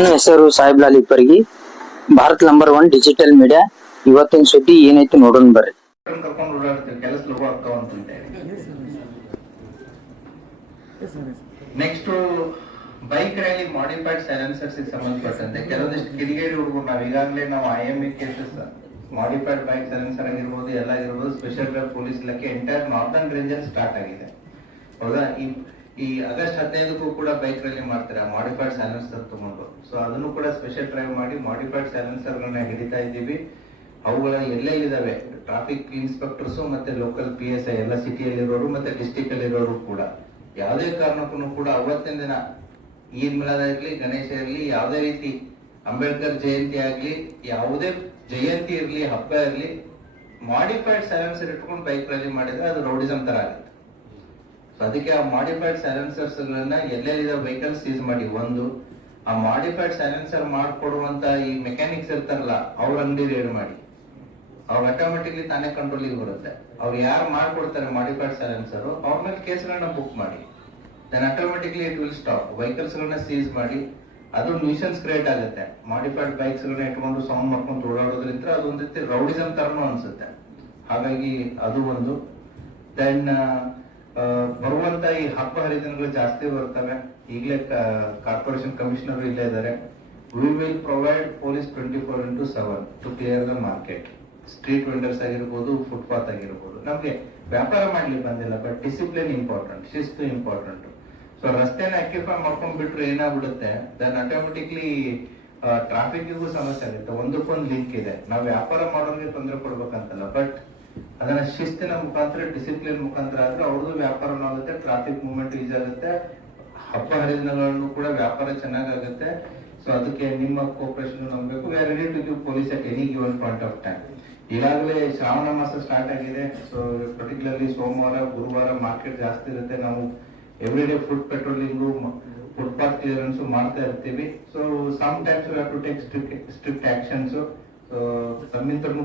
ನನ್ನ ಹೆಸರು ಸಾಹೇಬ್ಲಾಲ್ ಇಪ್ಪರ್ಗಿ, Bharat number 1 digital media. ಇವತ್ತಿನ ಸುದ್ದಿ ಏನೈತಿ ನೋಡೋಣ ಬರ್ರಿ. ಕರ್ಕೊಂಡು ಓಡಾಡ್ತೀವಿ, ಕೆಲಸ ಲಘು ಆಗ್ತಾವ ಅಂತ ನೆಕ್ಸ್ಟ್ ಬೈಕ್ ರ್ಯಾಲಿ ಮಾಡಿಫೈಡ್ ಸೈಲೆನ್ಸರ್ಸ್ ಸಂಬಂಧಪಟ್ಟಂತೆ ಕೆಲವೊಂದಿಷ್ಟು ಕಿಡಿಗೇಡಿ ಹುಡುಗರು ನಾವು ಈಗಾಗಲೇ ನಾವು IME cases modified bike silencer ಆಗಿರ್ಬೋದು ಎಲ್ಲ ಆಗಿರ್ಬೋದು ಸ್ಪೆಷಲ್ ಡ್ರೈವ್ ಪೊಲೀಸ್ ಇಲಾಖೆ ಎಂಟೈರ್ ನಾರ್ದರ್ನ್ ರೇಂಜ್ ಅಲ್ಲಿ ಸ್ಟಾರ್ಟ್ ಆಗಿದೆ. ಹೌದಾ? ಈ ಆಗಸ್ಟ್ 15ಕ್ಕೂ ಕೂಡ ಬೈಕ್ ರ್ಯಾಲಿ ಮಾಡ್ತಾರೆ ಮಾಡಿಫೈಡ್ ಸೈಲೆನ್ಸರ್ ತಗೊಂಡು. ಸೊ ಅದನ್ನು ಕೂಡ ಸ್ಪೆಷಲ್ ಡ್ರೈವ್ ಮಾಡಿ ಮಾಡಿಫೈಡ್ ಸೈಲೆನ್ಸರ್ ಗಳನ್ನ ಹಿಡಿತಾ ಇದ್ದೀವಿ. ಅವುಗಳ ಎಲ್ಲೆಲ್ಲಿದಾವೆ ಟ್ರಾಫಿಕ್ ಇನ್ಸ್ಪೆಕ್ಟರ್ಸ್ ಮತ್ತೆ ಲೋಕಲ್ PSI ಎಲ್ಲ ಸಿಟಿಯಲ್ಲಿರೋರು ಮತ್ತೆ ಡಿಸ್ಟಿಕ್ ಅಲ್ಲಿರೋರು ಕೂಡ ಯಾವುದೇ ಕಾರಣಕ್ಕೂ ಕೂಡ ಅವತ್ತಿನ ದಿನ ಈದ್ ಮಿಲಾದ್ ಆಗ್ಲಿ, ಗಣೇಶ ಇರ್ಲಿ, ಯಾವುದೇ ರೀತಿ ಅಂಬೇಡ್ಕರ್ ಜಯಂತಿ ಆಗ್ಲಿ, ಯಾವುದೇ ಜಯಂತಿ ಇರ್ಲಿ, ಹಬ್ಬ ಇರ್ಲಿ, ಮಾಡಿಫೈಡ್ ಸೈಲೆನ್ಸರ್ ಇಟ್ಕೊಂಡು ಬೈಕ್ ರ್ಯಾಲಿ ಮಾಡಿದ್ರೆ ಅದು ರೌಡಿಸಂ ತರ ಆಗುತ್ತೆ. ಸೊ ಅದಕ್ಕೆ ಆ ಮಾಡಿಫೈಡ್ ಸೈಲೆನ್ಸರ್ಸ್ ಗಳನ್ನ ಎಲ್ಲೆಲ್ಲಿದ ವೆಹಿಕಲ್ ಸೀಸ್ ಮಾಡಿ, ಒಂದು ಆ ಮಾಡಿಫೈಡ್ ಸೈಲೆನ್ಸರ್ ಮಾಡ್ಕೊಡುವಂತ ಈ ಮೆಕ್ಯಾನಿಕ್ಸ್ ಇರ್ತಾರಲ್ಲ ಅವ್ರ ಅಂಗಡಿ ರೇಡ್ ಮಾಡಿ, ಅವ್ರು ಆಟೋಮೆಟಿಕ್ಲಿ ತಾನೇ ಕಂಟ್ರೋಲಿಗೆ ಬರುತ್ತೆ. ಅವ್ರು ಯಾರು ಮಾಡ್ಕೊಡ್ತಾರೆ ಮಾಡಿಫೈಡ್ ಸೈಲೆನ್ಸರ್ ಅವ್ರ ಮೇಲೆ ಕೇಸ್ಗಳನ್ನ ಬುಕ್ ಮಾಡಿ, then automatically it will stop. Vehicles ಗಳನ್ನ ಸೀಸ್ ಮಾಡಿ, ಅದು ನ್ಯೂಸೆನ್ಸ್ ಕ್ರಿಯೇಟ್ ಆಗುತ್ತೆ. ಮಾಡಿಫೈಡ್ ಬೈಕ್ಸ್ ಗಳನ್ನ ಇಟ್ಕೊಂಡು ಸೌಂಡ್ ಮಾಡ್ಕೊಂಡು ಓಡಾಡೋದ್ರಿಂದ ಅದು ಒಂದ್ ರೀತಿ ರೌಡಿಸಂ ತರನು ಅನ್ಸುತ್ತೆ. ಹಾಗಾಗಿ ಅದು ಒಂದು. ದೆನ್ ಬರುವಂತ ಈ ಹಬ್ಬ ಹರಿದಿನಗಳು ಜಾಸ್ತಿ ಬರ್ತವೆ. ಈಗಲೇ ಕಾರ್ಪೊರೇಷನ್ ಕಮಿಷನರ್ ಇಲ್ಲೇ ಇದ್ದಾರೆ. We will provide police 24/7 to clear the market. Street vendors ಆಗಿರ್ಬೋದು, ಫುಟ್ಪಾತ್ ಆಗಿರ್ಬೋದು. ನಮ್ಗೆ ವ್ಯಾಪಾರ ಮಾಡ್ಲಿಕ್ಕೆ ಬಂದಿಲ್ಲ, ಬಟ್ ಡಿಸಿಪ್ಲಿನ್ ಇಂಪಾರ್ಟೆಂಟ್, ಶಿಸ್ತು ಇಂಪಾರ್ಟೆಂಟ್. ಸೊ ರಸ್ತೆನ ಆಕ್ಯುಪೈ ಮಾಡ್ಕೊಂಡ್ ಬಿಟ್ರೆ ಏನಾಗ್ಬಿಡುತ್ತೆ, ದೆನ್ ಆಟೋಮೆಟಿಕ್ಲಿ ಟ್ರಾಫಿಕ್ಗೂ ಸಮಸ್ಯೆ ಆಗುತ್ತೆ. ಒಂದಕ್ಕೊಂದು ಲಿಂಕ್ ಇದೆ. ನಾವು ವ್ಯಾಪಾರ ಮಾಡೋರಿಗೆ ತೊಂದರೆ ಕೊಡ್ಬೇಕಂತಲ್ಲ, ಬಟ್ ಅದನ್ನ ಶಿಸ್ತಿನ ಮುಖಾಂತರ, ಡಿಸಿಪ್ಲಿನ್ ಮುಖಾಂತರ ಆದ್ರೆ ಅವ್ರದ್ದು ವ್ಯಾಪಾರನೂ ಆಗುತ್ತೆ, ಟ್ರಾಫಿಕ್ ಮೂವ್ಮೆಂಟ್ ಈಸಿ ಆಗುತ್ತೆ, ಹಬ್ಬ ಹರಿದಿನಗಳನ್ನು ಕೂಡ ವ್ಯಾಪಾರ ಚೆನ್ನಾಗಾಗುತ್ತೆ. ಸೊ ಅದಕ್ಕೆ ನಿಮ್ಮ ಕೋಪರೇಷನ್ ನಮ್ಬೇಕು. We are ready to give police at any given point of time. ಈಗಾಗಲೇ ಶ್ರಾವಣ ಮಾಸ ಸ್ಟಾರ್ಟ್ ಆಗಿದೆ. ಸೊ ಪರ್ಟಿಕ್ಯುಲರ್ಲಿ ಸೋಮವಾರ, ಗುರುವಾರ ಮಾರ್ಕೆಟ್ ಜಾಸ್ತಿ ಇರುತ್ತೆ. ನಾವು every day foot patrolling, footpath clearance ಮಾಡ್ತಾ ಇರ್ತೀವಿ. So sometimes we have to take strict actions. So ನಮ್ಮಿಂದನೂ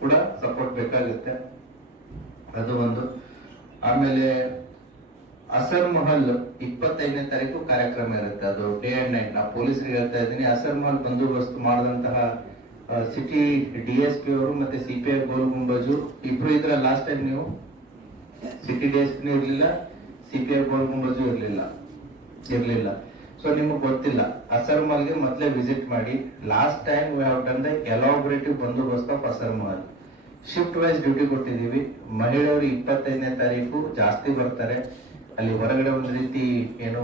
ಕೂಡ ಸಪೋರ್ಟ್ ಬೇಕಾಗುತ್ತೆ. ಅದು ಒಂದು. ಆಮೇಲೆ ಅಸರ್ ಮಹಲ್ 25ನೇ ತಾರೀಕು ಕಾರ್ಯಕ್ರಮ ಇರುತ್ತೆ. ಅದು ಡೇ ಅಂಡ್ ನೈಟ್. ನಾ ಪೊಲೀಸರಿಗೆ ಹೇಳ್ತಾ ಇದ್ದೀನಿ, ಅಸರ್ ಮಹಲ್ ಬಂದೋಬಸ್ತ್ ಮಾಡಿದಂತಹ ಸಿಟಿ DSP ಅವರು ಮತ್ತೆ CPI ಗೋಲ್ ಗುಂಬಜು ಇಬ್ರು ಇದ್ರ. ಲಾಸ್ಟ್ ಟೈಮ್ ನೀವು ಸಿಟಿ DSP ಇರ್ಲಿಲ್ಲ, CPI ಗೋಲ್ ಗುಂಬಜು ಇರ್ಲಿಲ್ಲ. ಸೊ ನಿಮಗೆ ಗೊತ್ತಿಲ್ಲ. ಅಸರ್ ಮಹಲ್ಗೆ ಮೊದಲೇ ವಿಸಿಟ್ ಮಾಡಿ. Last time we have done the elaborative bandobast of Asar Mahal. Shift wise duty ಕೊಟ್ಟಿದ್ದೀವಿ. ಮಹಿಳೆಯರು 25ನೇ ತಾರೀಕು ಜಾಸ್ತಿ ಬರ್ತಾರೆ. ಅಲ್ಲಿ ಹೊರಗಡೆ ಒಂದು ರೀತಿ ಏನು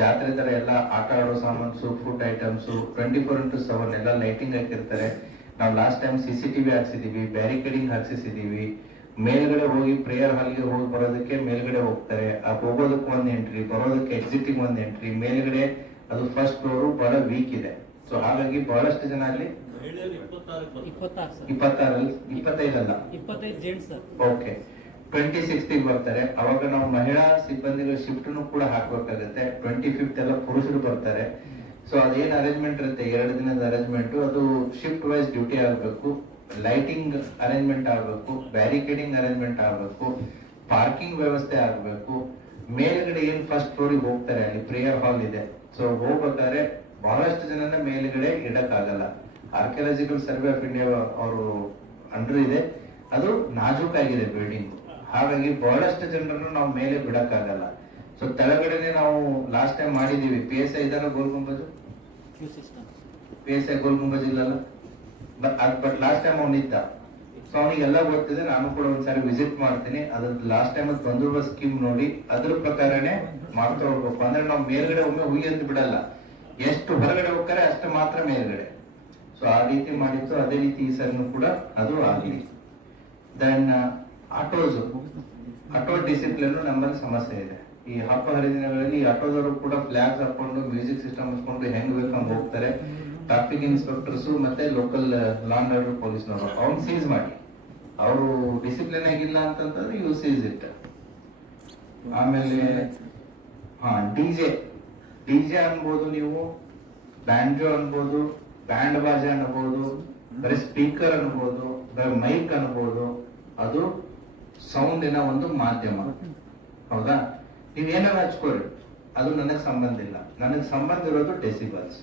ಜಾತ್ರೆ ತರ ಎಲ್ಲ ಆಟ ಆಡೋ ಸಾಮಾನ್ಸು, ಫುಡ್ ಐಟಮ್ಸ್ 24/7 ಎಲ್ಲ ಲೈಟಿಂಗ್ ಹಾಕಿರ್ತಾರೆ. ನಾವು ಲಾಸ್ಟ್ ಟೈಮ್ CCTV ಹಾಕ್ಸಿದೀವಿ, ಬ್ಯಾರಿಕೇಡಿಂಗ್ ಹಾಕ್ಸಿದೀವಿ. ಮೇಲ್ಗಡೆ ಹೋಗಿ ಪ್ರೇಯರ್ ಹಾಲ್ಗೆ ಹೋಗಿ ಬರೋದಕ್ಕೆ ಮೇಲ್ಗಡೆ ಹೋಗ್ತಾರೆ. ಆ ಹೋಗೋದಕ್ಕೆ ಒಂದು ಎಂಟ್ರಿ, ಬರೋದಕ್ಕೆ ಎಕ್ಸಿಟಿಂಗ್ ಒಂದು ಎಂಟ್ರಿ. ಮೇಲ್ಗಡೆ ಅದು ಫಸ್ಟ್ ಫ್ಲೋರ್ ಬಹಳ ವೀಕ್ ಇದೆ. ಸೊ ಹಾಗಾಗಿ ಬಹಳಷ್ಟು ಜನ ಅಲ್ಲಿ 25 ಓಕೆ 26th ಬರ್ತಾರೆ. ಅವಾಗ ನಾವು ಮಹಿಳಾ ಸಿಬ್ಬಂದಿಗಳ ಶಿಫ್ಟ್ ಕೂಡ ಹಾಕ್ಬೇಕಾಗುತ್ತೆ. 25th ಎಲ್ಲ ಪುರುಷರು ಬರ್ತಾರೆ. ಸೊ ಅದೇನ್ ಅರೇಂಜ್ಮೆಂಟ್ ಇರುತ್ತೆ, 2 ದಿನದ ಅರೇಂಜ್ಮೆಂಟ್, ಅದು ಶಿಫ್ಟ್ ವೈಸ್ ಡ್ಯೂಟಿ ಆಗ್ಬೇಕು. ಲೈಟಿಂಗ್ ಅರೇಂಜ್ಮೆಂಟ್ ಆಗ್ಬೇಕು, ಬ್ಯಾರಿಕೇಡಿಂಗ್ ಅರೇಂಜ್ಮೆಂಟ್ ಆಗ್ಬೇಕು, ಪಾರ್ಕಿಂಗ್ ವ್ಯವಸ್ಥೆ ಆಗ್ಬೇಕು. ಮೇಲ್ಗಡೆ ಏನ್ ಫಸ್ಟ್ ಫ್ಲೋರಿಗೆ ಹೋಗ್ತಾರೆ, ಅಲ್ಲಿ ಪ್ರೇಯರ್ ಹಾಲ್ ಇದೆ. ಸೊ ಹೋಗ್ಬೇಕಾದ್ರೆ ಬಹಳಷ್ಟು ಜನನ ಮೇಲ್ಗಡೆ ಇಡಕ್ಕಾಗಲ್ಲ. ಆರ್ಕಿಯಾಲಜಿಕಲ್ ಸರ್ವೆ ಆಫ್ ಇಂಡಿಯಾ ಅವರು ಅಂಡರ್ ಇದೆ. ಅದು ನಾಜೂಕಾಗಿದೆ ಬಿಲ್ಡಿಂಗ್. ಹಾಗಾಗಿ ಬಹಳಷ್ಟು ಜನರನ್ನು ನಾವು ಮೇಲೆ ಬಿಡಕ್ಕಾಗಲ್ಲ. ಸೊ ತೆಳಗಡೆನೆ ನಾವು ಲಾಸ್ಟ್ ಟೈಮ್ ಮಾಡಿದೀವಿ. PSI ಇದಾರ ಗೋಲ್ ಗುಂಬಜು, PSI ಗೋಲ್ ಗುಂಬಜ್ ಇಲ್ಲಲ್ಲ, ಬಟ್ ಲಾಸ್ಟ್ ಟೈಮ್ ಅವನಿದ್ದ. ಸೊ ಅವನಿಗೆಲ್ಲ ಗೊತ್ತಿದೆ. ನಾನು ಕೂಡ ಒಂದ್ಸಾರಿ ವಿಸಿಟ್ ಮಾಡ್ತೀನಿ. ಅದ್ರ ಲಾಸ್ಟ್ ಟೈಮ್ ಬಂದೋಬಸ್ತ್ ಸ್ಕೀಮ್ ನೋಡಿ ಅದ್ರ ಪ್ರಕಾರನೇ ಮಾಡ್ತಾ ಹೋಗ್ಬೇಕು. ಅಂದ್ರೆ ನಾವು ಮೇಲ್ಗಡೆ ಒಮ್ಮೆ ಹುಯಿ ಅಂತ ಬಿಡಲ್ಲ. ಎಷ್ಟು ಹೊರಗಡೆ ಹೋಗ್ತಾರೆ ಅಷ್ಟು ಮಾತ್ರ ಮೇಲ್ಗಡೆ. ಸೊ ಆ ರೀತಿ ಮಾಡಿತ್ತು. ಅದೇ ರೀತಿ ಈ ಸರ್ನು ಕೂಡ ಅದು ಆಗಲಿ. ದೆನ್ ಆಟೋ ಡಿಸಿಪ್ಲಿನ್ ನಮ್ಮಲ್ಲಿ ಸಮಸ್ಯೆ ಇದೆ. ಈ ಹಬ್ಬ ಹರಿದಿನಗಳಲ್ಲಿ ಆಟೋದವರು ಕೂಡ ಫ್ಲಾಗ್ಸ್ ಹಾಕೊಂಡು, ಮ್ಯೂಸಿಕ್ ಸಿಸ್ಟಮ್ ಹಾಕೊಂಡು ಹೆಂಗ್ ಬೇಕಂಗ್ ಹೋಗ್ತಾರೆ. ಟ್ರಾಫಿಕ್ ಇನ್ಸ್ಪೆಕ್ಟರ್ಸ್ ಮತ್ತೆ ಲೋಕಲ್ ಲಾ ಅಂಡ್ ಆರ್ಡರ್ ಪೊಲೀಸ್ನವರು ಅವ್ನು ಸೀಸ್ ಮಾಡಿ, ಅವರು ಡಿಸಿಪ್ಲಿನ್ ಆಗಿಲ್ಲ ಅಂತಂದ್ರೆ ಯು ಸೀಸ್ ಇಟ್. ಆಮೇಲೆ ಡಿಜೆ ಅನ್ಬೋದು, ನೀವು ಬ್ಯಾಂಜೋ ಅನ್ಬೋದು, ಬ್ಯಾಂಡ್ ಬಾಜಾ ಅನ್ಬೋದು, ಬರೀ ಸ್ಪೀಕರ್ ಅನ್ಬೋದು, ಬರೀ ಮೈಕ್ ಅನ್ಬೋದು. ಅದು ಸೌಂಡಿನ ಒಂದು ಮಾಧ್ಯಮ. ಹೌದಾ? ನೀವೇನಾದ್ರು ಹಚ್ಕೋರಿ, ಅದು ನನಗೆ ಸಂಬಂಧ ಇಲ್ಲ. ನನಗೆ ಸಂಬಂಧ ಇರೋದು ಡೆಸಿಬಲ್ಸ್.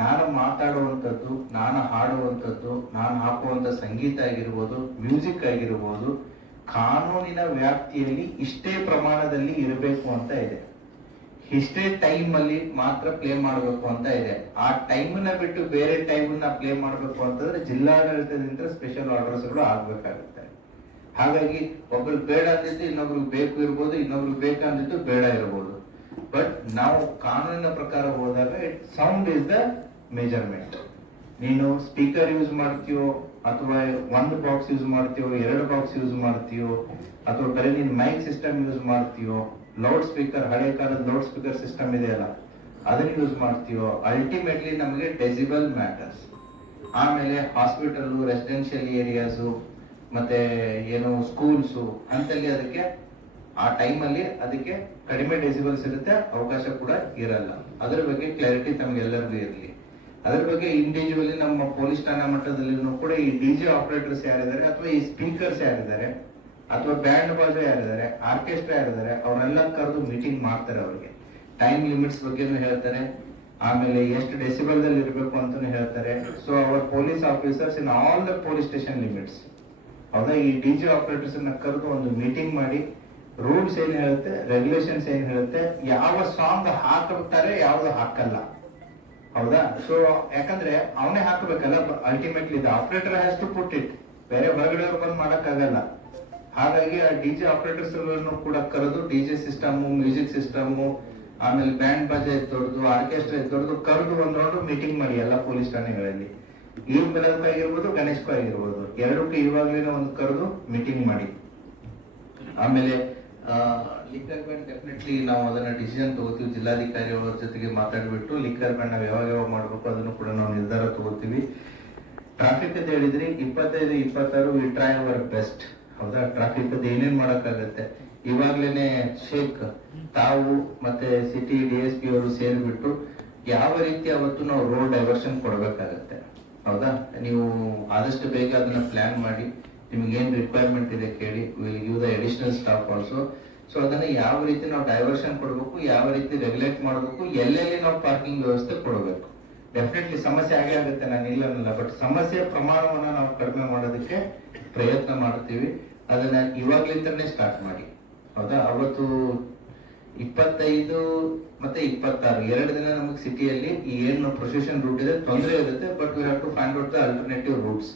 ನಾನು ಮಾತಾಡುವಂಥದ್ದು, ನಾನು ಹಾಡುವಂಥದ್ದು, ನಾನು ಹಾಕುವಂಥ ಸಂಗೀತ ಆಗಿರ್ಬೋದು, ಮ್ಯೂಸಿಕ್ ಆಗಿರ್ಬೋದು, ಕಾನೂನಿನ ವ್ಯಾಪ್ತಿಯಲ್ಲಿ ಇಷ್ಟೇ ಪ್ರಮಾಣದಲ್ಲಿ ಇರಬೇಕು ಅಂತ ಇದೆ. ಇಷ್ಟೇ ಟೈಮ್ ಅಲ್ಲಿ ಮಾತ್ರ ಪ್ಲೇ ಮಾಡಬೇಕು ಅಂತ ಇದೆ. ಆ ಟೈಮನ್ನ ಬಿಟ್ಟು ಬೇರೆ ಟೈಮನ್ನ ಪ್ಲೇ ಮಾಡಬೇಕು ಅಂತಂದ್ರೆ ಜಿಲ್ಲಾಡಳಿತದಿಂದ ಸ್ಪೆಷಲ್ ಆರ್ಡರ್ಸ್ಗಳು ಆಗ್ಬೇಕಾಗುತ್ತೆ. ಹಾಗಾಗಿ ಒಬ್ರು ಬೇಡ ಅಂದಿದ್ದು ಇನ್ನೊಬ್ರಿಗೆ ಬೇಕು ಇರ್ಬೋದು, ಇನ್ನೊಬ್ರಿಗೆ ಬೇಕಂದಿದ್ದು ಬೇಡ ಇರ್ಬೋದು. ಬಟ್ ನಾವು ಕಾನೂನಿನ ಪ್ರಕಾರ ಹೋದಾಗ ಸೌಂಡ್ ಇಸ್ ದ ಮೆಜರ್ಮೆಂಟ್. ನೀನು ಸ್ಪೀಕರ್ ಯೂಸ್ ಮಾಡ್ತೀಯೋ ಅಥವಾ ಒಂದು ಬಾಕ್ಸ್ ಯೂಸ್ ಮಾಡ್ತೀಯೋ, 2 ಬಾಕ್ಸ್ ಯೂಸ್ ಮಾಡ್ತೀಯೋ, ಅಥವಾ ಬರೀ ನೀನ್ ಮೈಕ್ ಸಿಸ್ಟಮ್ ಯೂಸ್ ಮಾಡ್ತೀಯೋ, ಲೌಡ್ ಸ್ಪೀಕರ್, ಹಳೆ ಕಾಲದ ಲೌಡ್ ಸ್ಪೀಕರ್ ಸಿಸ್ಟಮ್ ಇದೆಯಲ್ಲ ಅದನ್ನ ಯೂಸ್ ಮಾಡ್ತೀವೋ, ಅಲ್ಟಿಮೇಟ್ಲಿ ನಮಗೆ ಡೆಸಿಬಲ್ ಮ್ಯಾಟರ್ಸ್. ಆಮೇಲೆ ಹಾಸ್ಪಿಟಲ್, ರೆಸಿಡೆನ್ಷಿಯಲ್ ಏರಿಯಾಸ್, ಮತ್ತೆ ಏನು ಸ್ಕೂಲ್ಸ್ ಅಂತಲ್ಲಿ ಅದಕ್ಕೆ ಆ ಟೈಮಲ್ಲಿ ಅದಕ್ಕೆ ಕಡಿಮೆ ಡೆಸಿಬಲ್ಸ್ ಇರುತ್ತೆ, ಅವಕಾಶ ಕೂಡ ಇರಲ್ಲ. ಅದರ ಬಗ್ಗೆ ಕ್ಲಾರಿಟಿ ತಮ್ಗೆಲ್ಲರಿಗೂ ಇರಲಿ. ಅದ್ರ ಬಗ್ಗೆ ಇಂಡಿವಿಜುವಲಿ ನಮ್ಮ ಪೊಲೀಸ್ ಠಾಣಾ ಮಟ್ಟದಲ್ಲಿ ಕೂಡ ಈ ಡಿಜೆ ಆಪರೇಟರ್ಸ್ ಯಾರಿದ್ದಾರೆ, ಅಥವಾ ಈ ಸ್ಪೀಕರ್ಸ್ ಯಾರಿದ್ದಾರೆ, ಅಥವಾ ಬ್ಯಾಂಡ್ ಬಾಜು ಯಾರಿದ್ದಾರೆ, ಆರ್ಕೆಸ್ಟ್ರಾ ಯಾರಿದ್ದಾರೆ, ಅವರೆಲ್ಲ ಕರೆದು ಮೀಟಿಂಗ್ ಮಾಡ್ತಾರೆ. ಅವ್ರಿಗೆ ಟೈಮ್ ಲಿಮಿಟ್ಸ್ ಬಗ್ಗೆನೂ ಹೇಳ್ತಾರೆ, ಆಮೇಲೆ ಎಷ್ಟು ಡೆಸಿಬಲ್ ದಲ್ಲಿ ಇರಬೇಕು ಅಂತಾನು ಹೇಳ್ತಾರೆ. So our police officers in all the police station limits, ಹೌದಾ, ಈ ಡಿಜೆ ಆಪರೇಟರ್ಸ್ ಅನ್ನ ಕರೆದು ಒಂದು ಮೀಟಿಂಗ್ ಮಾಡಿ ರೂಲ್ಸ್ ಏನ್ ಹೇಳುತ್ತೆ, ರೆಗ್ಯುಲೇಷನ್ಸ್ ಏನ್ ಹೇಳುತ್ತೆ, ಯಾವ ಸಾಂಗ್ ಹಾಕ್ತಾರೆ, ಯಾವ್ದು ಹಾಕಲ್ಲ, ಹೌದಾ. ಸೊ ಯಾಕಂದ್ರೆ ಅವನೇ ಹಾಕಬೇಕಲ್ಲ, ultimately the operator has to put it, ಬೇರೆ ಹೊರಗಡೆ ಬಂದು ಮಾಡಕ್ ಆಗಲ್ಲ. ಹಾಗಾಗಿ ಆ ಡಿಜೆ ಆಪರೇಟರ್ಸ್ ಕೂಡ ಕರೆದು ಡಿಜೆ ಸಿಸ್ಟಮ್, ಮ್ಯೂಸಿಕ್ ಸಿಸ್ಟಮ್, ಆಮೇಲೆ ಬ್ಯಾಂಡ್ ಬಾಜಾ ಎತ್ತೊಡ್ದು, ಆರ್ಕೆಸ್ಟ್ರಾ ಎತ್ತೊಡ್ದು ಕರೆದು ಒಂದ್ ರೌಂಡ್ ಮೀಟಿಂಗ್ ಮಾಡಿ ಎಲ್ಲ ಪೊಲೀಸ್ ಠಾಣೆಗಳಲ್ಲಿ. ಈ ಬೆಳಕು ಆಗಿರ್ಬೋದು, ಗಣೇಶ್ಗೂ ಆಗಿರ್ಬೋದು, ಎರಡಕ್ಕೂ ಇವಾಗ್ಲೇನೆ ಒಂದು ಕರೆದು ಮೀಟಿಂಗ್ ಮಾಡಿ. ಆಮೇಲೆ ಲಿಕ್ಕರ್ ಬ್ಯಾನ್ ಡೆಫಿನೆಟ್ಲಿ ನಾವು ಅದನ್ನ ಡಿಸಿಷನ್ ತಗೋತೀವಿ. ಜಿಲ್ಲಾಧಿಕಾರಿ ಅವರ ಜೊತೆಗೆ ಮಾತಾಡ್ಬಿಟ್ಟು ಲಿಕ್ಕರ್ ಬ್ಯಾನ್ ನಾವು ಯಾವಾಗ ಮಾಡ್ಬೇಕು ಅದನ್ನು ಕೂಡ ನಾವು ನಿರ್ಧಾರ ತಗೋತೀವಿ. ಟ್ರಾಫಿಕ್ ಅಂತ ಹೇಳಿದ್ರಿ, 25, 26 ವಿ ಟ್ರೈ ಅವರ್ ಬೆಸ್ಟ್, ಹೌದಾ. ಟ್ರಾಫಿಕ್ ಅದು ಏನೇನ್ ಮಾಡಕ್ಕಾಗತ್ತೆ, ಇವಾಗ್ಲೇನೆ ಶೇಖ್ ತಾವು ಮತ್ತೆ ಸಿಟಿ DSP ಅವರು ಸೇರಿಬಿಟ್ಟು ಯಾವ ರೀತಿ ಅವತ್ತು ನಾವು ರೋಡ್ ಡೈವರ್ಷನ್ ಕೊಡ್ಬೇಕಾಗತ್ತೆ, ಹೌದಾ. ನೀವು ಆದಷ್ಟು ಬೇಗ ಅದನ್ನ ಪ್ಲಾನ್ ಮಾಡಿ, ನಿಮ್ಗೆ ಏನ್ ರಿಕ್ವೈರ್ಮೆಂಟ್ ಇದೆ ಕೇಳಿ, will give the additional staff also. So ಅದನ್ನ ಯಾವ ರೀತಿ ನಾವು ಡೈವರ್ಷನ್ ಕೊಡಬೇಕು, ಯಾವ ರೀತಿ ರೆಗ್ಯುಲೇಟ್ ಮಾಡಬೇಕು, ಎಲ್ಲೆಲ್ಲಿ ನಾವು ಪಾರ್ಕಿಂಗ್ ವ್ಯವಸ್ಥೆ ಕೊಡಬೇಕು. ಡೆಫಿನೆಟ್ಲಿ ಸಮಸ್ಯೆ ಆಗೇ ಆಗುತ್ತೆ, ನಾನು ಇಲ್ಲ ಅನ್ನಲ್ಲ, ಬಟ್ ಸಮಸ್ಯೆಯ ಪ್ರಮಾಣವನ್ನ ನಾವು ಕಡಿಮೆ ಮಾಡೋದಕ್ಕೆ ಪ್ರಯತ್ನ ಮಾಡ್ತೀವಿ. ಅದನ್ನ ಇವಾಗ್ಲಿಂದನೇ ಸ್ಟಾರ್ಟ್ ಮಾಡಿ, ಹೌದಾ. ಅವತ್ತು 25 ಮತ್ತೆ 26 2 ದಿನ ನಮಗೆ ಸಿಟಿಯಲ್ಲಿ ಈ ಏನು ಪ್ರೊಸೆಷನ್ ರೂಟ್ ಇದೆ ತೊಂದರೆ ಇರುತ್ತೆ, but we have to find out the alternative routes.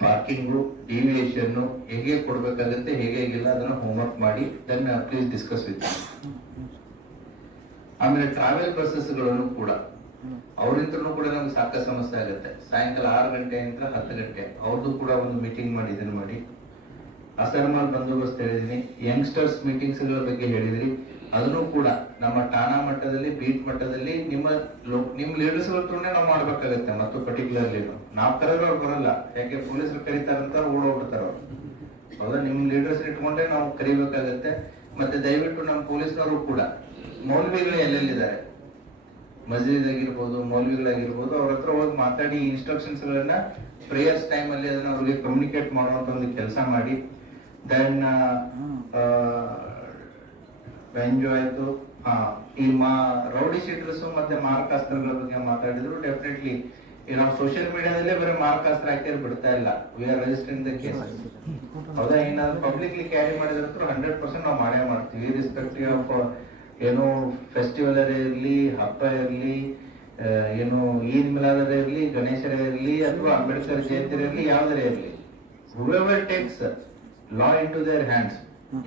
Parking, diversion ಹೇಗೆ ಕೊಡ್ಬೇಕಾಗುತ್ತೆ, ಹೇಗಿಲ್ಲ ಅದನ್ನ ಹೋಮ್ವರ್ಕ್ ಮಾಡಿ ದೆನ್ ಪ್ಲೀಸ್ ಡಿಸ್ಕಸ್ ವಿತ್. ಆಮೇಲೆ ಟ್ರಾವೆಲ್ ಬಸ್ಸಸ್ ಗಳನ್ನು ಕೂಡ ಅವರಿಂದನೂ ಕೂಡ ನಮ್ಗೆ ಸಾಕಷ್ಟು ಸಮಸ್ಯೆ ಆಗುತ್ತೆ. ಸಾಯಂಕಾಲ 6 ಗಂಟೆಯಿಂದ 10 ಗಂಟೆ ಅವ್ರದ್ದು ಕೂಡ ಒಂದು ಮೀಟಿಂಗ್ ಮಾಡಿ ಇದನ್ನ ಮಾಡಿ. ಅಸರ್ಮಾಲ್ ಬಂದೋಬಸ್ತ್ ಹೇಳಿದೀನಿ, ಯಂಗ್ಸ್ಟರ್ಸ್ ಮೀಟಿಂಗ್ಸ್ ಗಳ ಬಗ್ಗೆ ಹೇಳಿದ್ರಿ, ಅದನ್ನು ಕೂಡ ನಮ್ಮ ಠಾಣಾ ಮಟ್ಟದಲ್ಲಿ, ಬೀಟ್ ಮಟ್ಟದಲ್ಲಿ ನಿಮ್ಮ ಲೀಡರ್ಸ್ ಗಳೇ ನಾವು ಮಾಡ್ಬೇಕಾಗತ್ತೆ. ಮತ್ತು ಪರ್ಟಿಕ್ಯುಲರ್ಲಿ ನಾವು ಕರೆದ್ರೆ ಅವ್ರು ಬರಲ್ಲ, ಯಾಕೆ ಪೊಲೀಸರು ಕರೀತಾರಂತ ಓಡೋಗ್ಬಿಡ್ತಾರ ಅವ್ರು, ಹೌದಾ. ನಿಮ್ ಲೀಡರ್ಸ್ ಇಟ್ಕೊಂಡೇ ನಾವು ಕರಿಬೇಕಾಗತ್ತೆ. ಮತ್ತೆ ದಯವಿಟ್ಟು ನಮ್ಮ ಪೊಲೀಸ್ನವರು ಕೂಡ ಮೌಲ್ವಿಗಳು ಎಲ್ಲೆಲ್ಲಿದ್ದಾರೆ, ಮಸ್ಜಿದ್ ಆಗಿರ್ಬೋದು, ಮೌಲ್ವಿಗಳಾಗಿರ್ಬೋದು, ಅವ್ರ ಹತ್ರ ಹೋಗಿ ಮಾತಾಡಿ ಇನ್ಸ್ಟ್ರಕ್ಷನ್ಸ್ ಗಳನ್ನ ಪ್ರೇಯರ್ಸ್ ಟೈಮ್ ಅಲ್ಲಿ ಅದನ್ನ ಅವ್ರಿಗೆ ಕಮ್ಯುನಿಕೇಟ್ ಮಾಡುವಂತ ಒಂದು ಕೆಲಸ ಮಾಡಿ. ದೆನ್ ಎಂಜಾಯ್ ಆಯ್ತು. ಈ ರೌಡಿ ಶೀಟರ್ಸ್ ಮತ್ತೆ ಮಾರಕಾಸ್ತ್ರಗಳ ಬಗ್ಗೆ ಮಾತಾಡಿದ್ರು. ಡೆಫಿನೆಟ್ಲಿ ನಾವು ಸೋಷಿಯಲ್ ಮೀಡಿಯಾದಲ್ಲೇ ಬರೀ ಮಾರಕಾಸ್ತ್ರ ಹಾಕಿ ಬಿಡ್ತಾ ಇಲ್ಲ, we are registering the cases, ಹೌದಾ. ಏನಾದ್ರು ಪಬ್ಲಿಕ್ಲಿ ಕ್ಯಾರಿ ಮಾಡಿದ್ರೆ 100% ನಾವು ಮಾಡೇ ಮಾಡ್ತೀವಿ, ರಿಸ್ಪೆಕ್ಟಿವ್ ಆಫ್ ಏನೋ ಫೆಸ್ಟಿವಲ್ ಇರಲಿ, ಹಬ್ಬ ಇರಲಿ, ಏನು ಈದ್ ಮಿಲಾದ್ ಇರಲಿ, ಗಣೇಶರ ಇರಲಿ, ಅಥವಾ ಅಂಬೇಡ್ಕರ್ ಜಯಂತಿ ಇರಲಿ, ಯಾವ್ದಾರ ಇರಲಿ, whoever takes law in to their hands,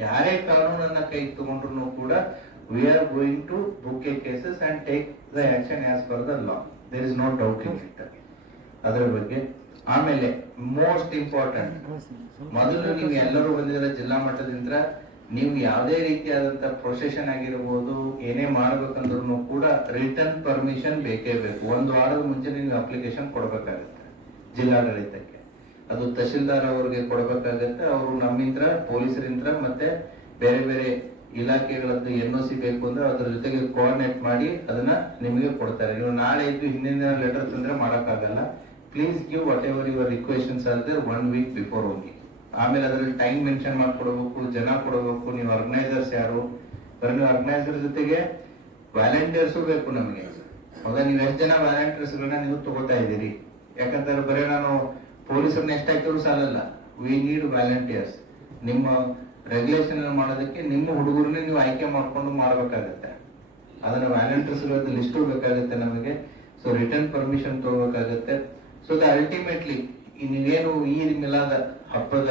ಯಾರೇ ಕಾನೂನನ್ನ ಕೈ ತಗೊಂಡ್ರು ಕೂಡ we are going to book a cases and take the action as per the law. There is no doubt in it ಅದರ ಬಗ್ಗೆ. ಆಮೇಲೆ ಮೋಸ್ಟ್ ಇಂಪಾರ್ಟೆಂಟ್, ಮೊದಲು ನೀವು ಎಲ್ಲರೂ ಬಂದಿದ್ರೆ ಜಿಲ್ಲಾ ಮಟ್ಟದಿಂದ, ನೀವು ಯಾವುದೇ ರೀತಿಯಾದಂತ ಪ್ರೊಸೆಷನ್ ಆಗಿರ್ಬೋದು, ಏನೇ ಮಾಡ್ಬೇಕಂದ್ರೂ ಕೂಡ ರಿಟರ್ನ್ ಪರ್ಮಿಷನ್ ಬೇಕೇ ಬೇಕು. 1 ವಾರದ ಮುಂಚೆ ನೀವು ಅಪ್ಲಿಕೇಶನ್ ಕೊಡ್ಬೇಕಾಗತ್ತೆ ಜಿಲ್ಲಾಡಳಿತಕ್ಕೆ. ಅದು ತಹಶೀಲ್ದಾರ್ ಅವ್ರಿಗೆ ಕೊಡ್ಬೇಕಾಗತ್ತೆ. ಅವರು ನಮ್ಮಿಂದ, ಪೊಲೀಸರಿಂದ ಮತ್ತೆ ಬೇರೆ ಬೇರೆ ಇಲಾಖೆಗಳದ್ದು NOC ಬೇಕು ಅಂದ್ರೆ ಅದ್ರ ಜೊತೆಗೆ ಕೋಆರ್ಡಿನೇಟ್ ಮಾಡಿ ಅದನ್ನ ನಿಮಗೆ ಕೊಡ್ತಾರೆ. ನೀವು ನಾಳೆ ಇದ್ದು ಹಿಂದಿನ ಲೆಟರ್ ತಂದ್ರೆ ಮಾಡಕ್ಕಾಗಲ್ಲ. Please give whatever your requisitions are there 1 week before only. ಆಮೇಲೆ ಅದರಲ್ಲಿ ಟೈಮ್ ಮೆನ್ಷನ್ ಮಾಡ್ಕೊಡ್ಬೇಕು, ಜನ ಕೊಡಬೇಕು, ನೀವು ಆರ್ಗನೈಸರ್ಸ್ ಯಾರು, ಬರೀ ಆರ್ಗನೈಸರ್ ಜೊತೆಗೆ ವ್ಯಾಲೆಂಟಿಯರ್ಸು ಬೇಕು ನಮಗೆ. ಹೌದಾ, ನೀವು ಎಷ್ಟು ಜನ ವ್ಯಾಲೆಂಟಿಯರ್ಸ್ಗಳನ್ನ ನೀವು ತಗೋತಾ ಇದ್ದೀರಿ? ಯಾಕಂತಂದ್ರೆ ಬರೀ ನಾನು ಪೊಲೀಸರನ್ನ ಎಷ್ಟು ಹಾಕಿದ್ರು ಸಾಲಲ್ಲ, ವಿ ನೀಡ್ ವ್ಯಾಲೆಂಟಿಯರ್ಸ್. ನಿಮ್ಮ ರೆಗ್ಯುಲೇಷನ್ ಮಾಡೋದಕ್ಕೆ ನಿಮ್ಮ ಹುಡುಗರನ್ನೇ ನೀವು ಆಯ್ಕೆ ಮಾಡ್ಕೊಂಡು ಮಾಡಬೇಕಾಗತ್ತೆ. ಅದನ್ನ ವ್ಯಾಲೆಂಟಿಯರ್ಸ್ ಲಿಸ್ಟ್ ಬೇಕಾಗುತ್ತೆ ನಮಗೆ. ಸೊ ರಿಟರ್ನ್ ಪರ್ಮಿಷನ್ ತಗೋಬೇಕಾಗತ್ತೆ. ಸೊ ಅಲ್ಟಿಮೇಟ್ಲಿ ನೀವೇನು ಈದ್ ಮಿಲಾದ ಹಬ್ಬದ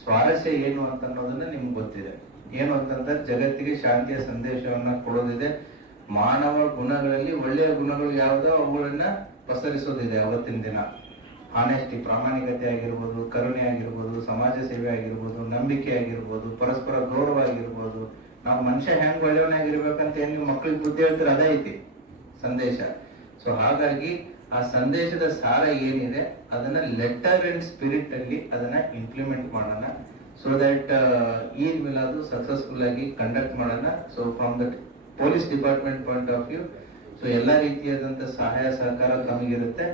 ಸ್ವಾರಸ್ಯ ಏನು ಅಂತ ಅನ್ನೋದನ್ನ ನಿಮ್ಗೆ ಗೊತ್ತಿದೆ. ಏನು ಅಂತಂದ್ರೆ ಜಗತ್ತಿಗೆ ಶಾಂತಿಯ ಸಂದೇಶವನ್ನ ಕೊಡೋದಿದೆ. ಮಾನವ ಗುಣಗಳಲ್ಲಿ ಒಳ್ಳೆಯ ಗುಣಗಳು ಯಾವ್ದೋ ಅವುಗಳನ್ನ ಪಸರಿಸೋದಿದೆ. ಅವತ್ತಿನ ದಿನ ಆನೆಸ್ಟಿ, ಪ್ರಾಮಾಣಿಕತೆ ಆಗಿರ್ಬೋದು, ಕರುಣೆ ಆಗಿರ್ಬೋದು, ಸಮಾಜ ಸೇವೆ ಆಗಿರ್ಬೋದು, ನಂಬಿಕೆ ಆಗಿರ್ಬೋದು, ಪರಸ್ಪರ ಗೌರವ ಆಗಿರ್ಬೋದು. ನಾವು ಮನುಷ್ಯ ಹೆಂಗ್ ಒಳ್ಳೆಯವನಾಗಿರ್ಬೇಕಂತ ಏನ್ ನೀವು ಮಕ್ಳಿಗೆ ಬುದ್ಧಿ ಹೇಳ್ತಾರೆ, ಅದೇ ಐತಿ ಸಂದೇಶ. ಸೊ ಹಾಗಾಗಿ ಆ ಸಂದೇಶದ ಸಾರ ಏನಿದೆ ಅದನ್ನ ಲೆಟರ್ ಅಂಡ್ ಸ್ಪಿರಿಟ್ ಅಲ್ಲಿ ಅದನ್ನ ಇಂಪ್ಲಿಮೆಂಟ್ ಮಾಡೋಣ. So that Eid Milad successful ಆಗಿ ಕಂಡಕ್ಟ್ ಮಾಡೋಣ. So from the police department point of view, so ಎಲ್ಲಾ ರೀತಿಯಾದಂತ ಸಹಾಯ ಸಹಕಾರ ತಮಗಿರುತ್ತೆ.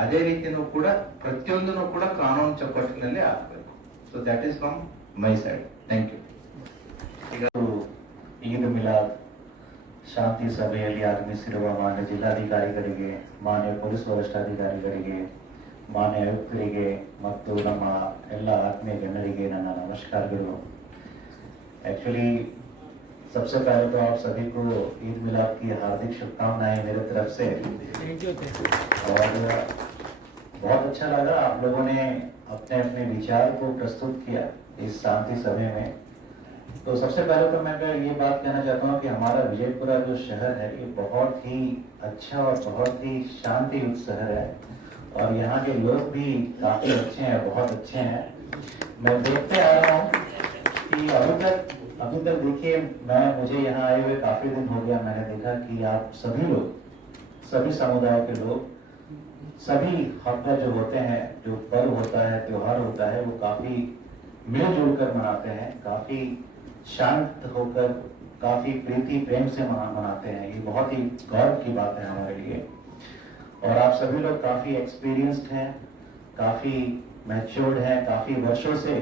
ಅದೇ ರೀತಿನೂ ಕೂಡ ಪ್ರತಿಯೊಂದನ್ನು ಕೂಡ ಕಾನೂನು ಚೌಕಟ್ಟಿನಲ್ಲಿ ಆಗ್ಬೇಕು. So that is from my side. Thank you. ಈಗ ಈದ್ ಮಿಲಾದ್ ಶಾಂತಿ ಸಭೆಯಲ್ಲಿ ಆಗಮಿಸಿರುವ ಮಾನ್ಯ ಜಿಲ್ಲಾಧಿಕಾರಿಗಳಿಗೆ, ಮಾನ್ಯ ಪೊಲೀಸ್ ವರಿಷ್ಠಾಧಿಕಾರಿಗಳಿಗೆ, ಮಾನ್ಯ ಆಯುಕ್ತರಿಗೆ ಮತ್ತು ನಮ್ಮ ಎಲ್ಲ ಆತ್ಮೀಯ ಜನರಿಗೆ ನನ್ನ ನಮಸ್ಕಾರಗಳು. एक्चुअली सबसे पहले तो आप सभी को ईद मिलाद की हार्दिक शुभकामनाएं मेरे तरफ से। और बहुत अच्छा लगा आप लोगों ने अपने अपने विचार को प्रस्तुत किया इस शांति सभा में। तो सबसे पहले तो मैं ये बात कहना चाहता हूँ कि हमारा विजयपुरा जो शहर है ये बहुत ही अच्छा और बहुत ही शांतियुक्त शहर है और यहाँ के लोग भी काफी अच्छे हैं, बहुत अच्छे हैं। मैं देखते आ रहा हूँ कि अभी तक देखिए, मुझे यहाँ आए हुए काफी दिन हो गया। मैंने देखा कि आप सभी लोग, सभी समुदाय के लोग, सभी हक जो होते हैं, जो पर्व होता है, त्योहार होता है, वो काफी मिलजुल कर मनाते हैं, काफी शांत होकर, काफी प्रीति प्रेम से मनाते हैं। ये बहुत ही गौरव की बात है हमारे लिए। और आप सभी लोग काफी एक्सपीरियंस्ड हैं, काफी मैच्योर्ड हैं, काफी वर्षों से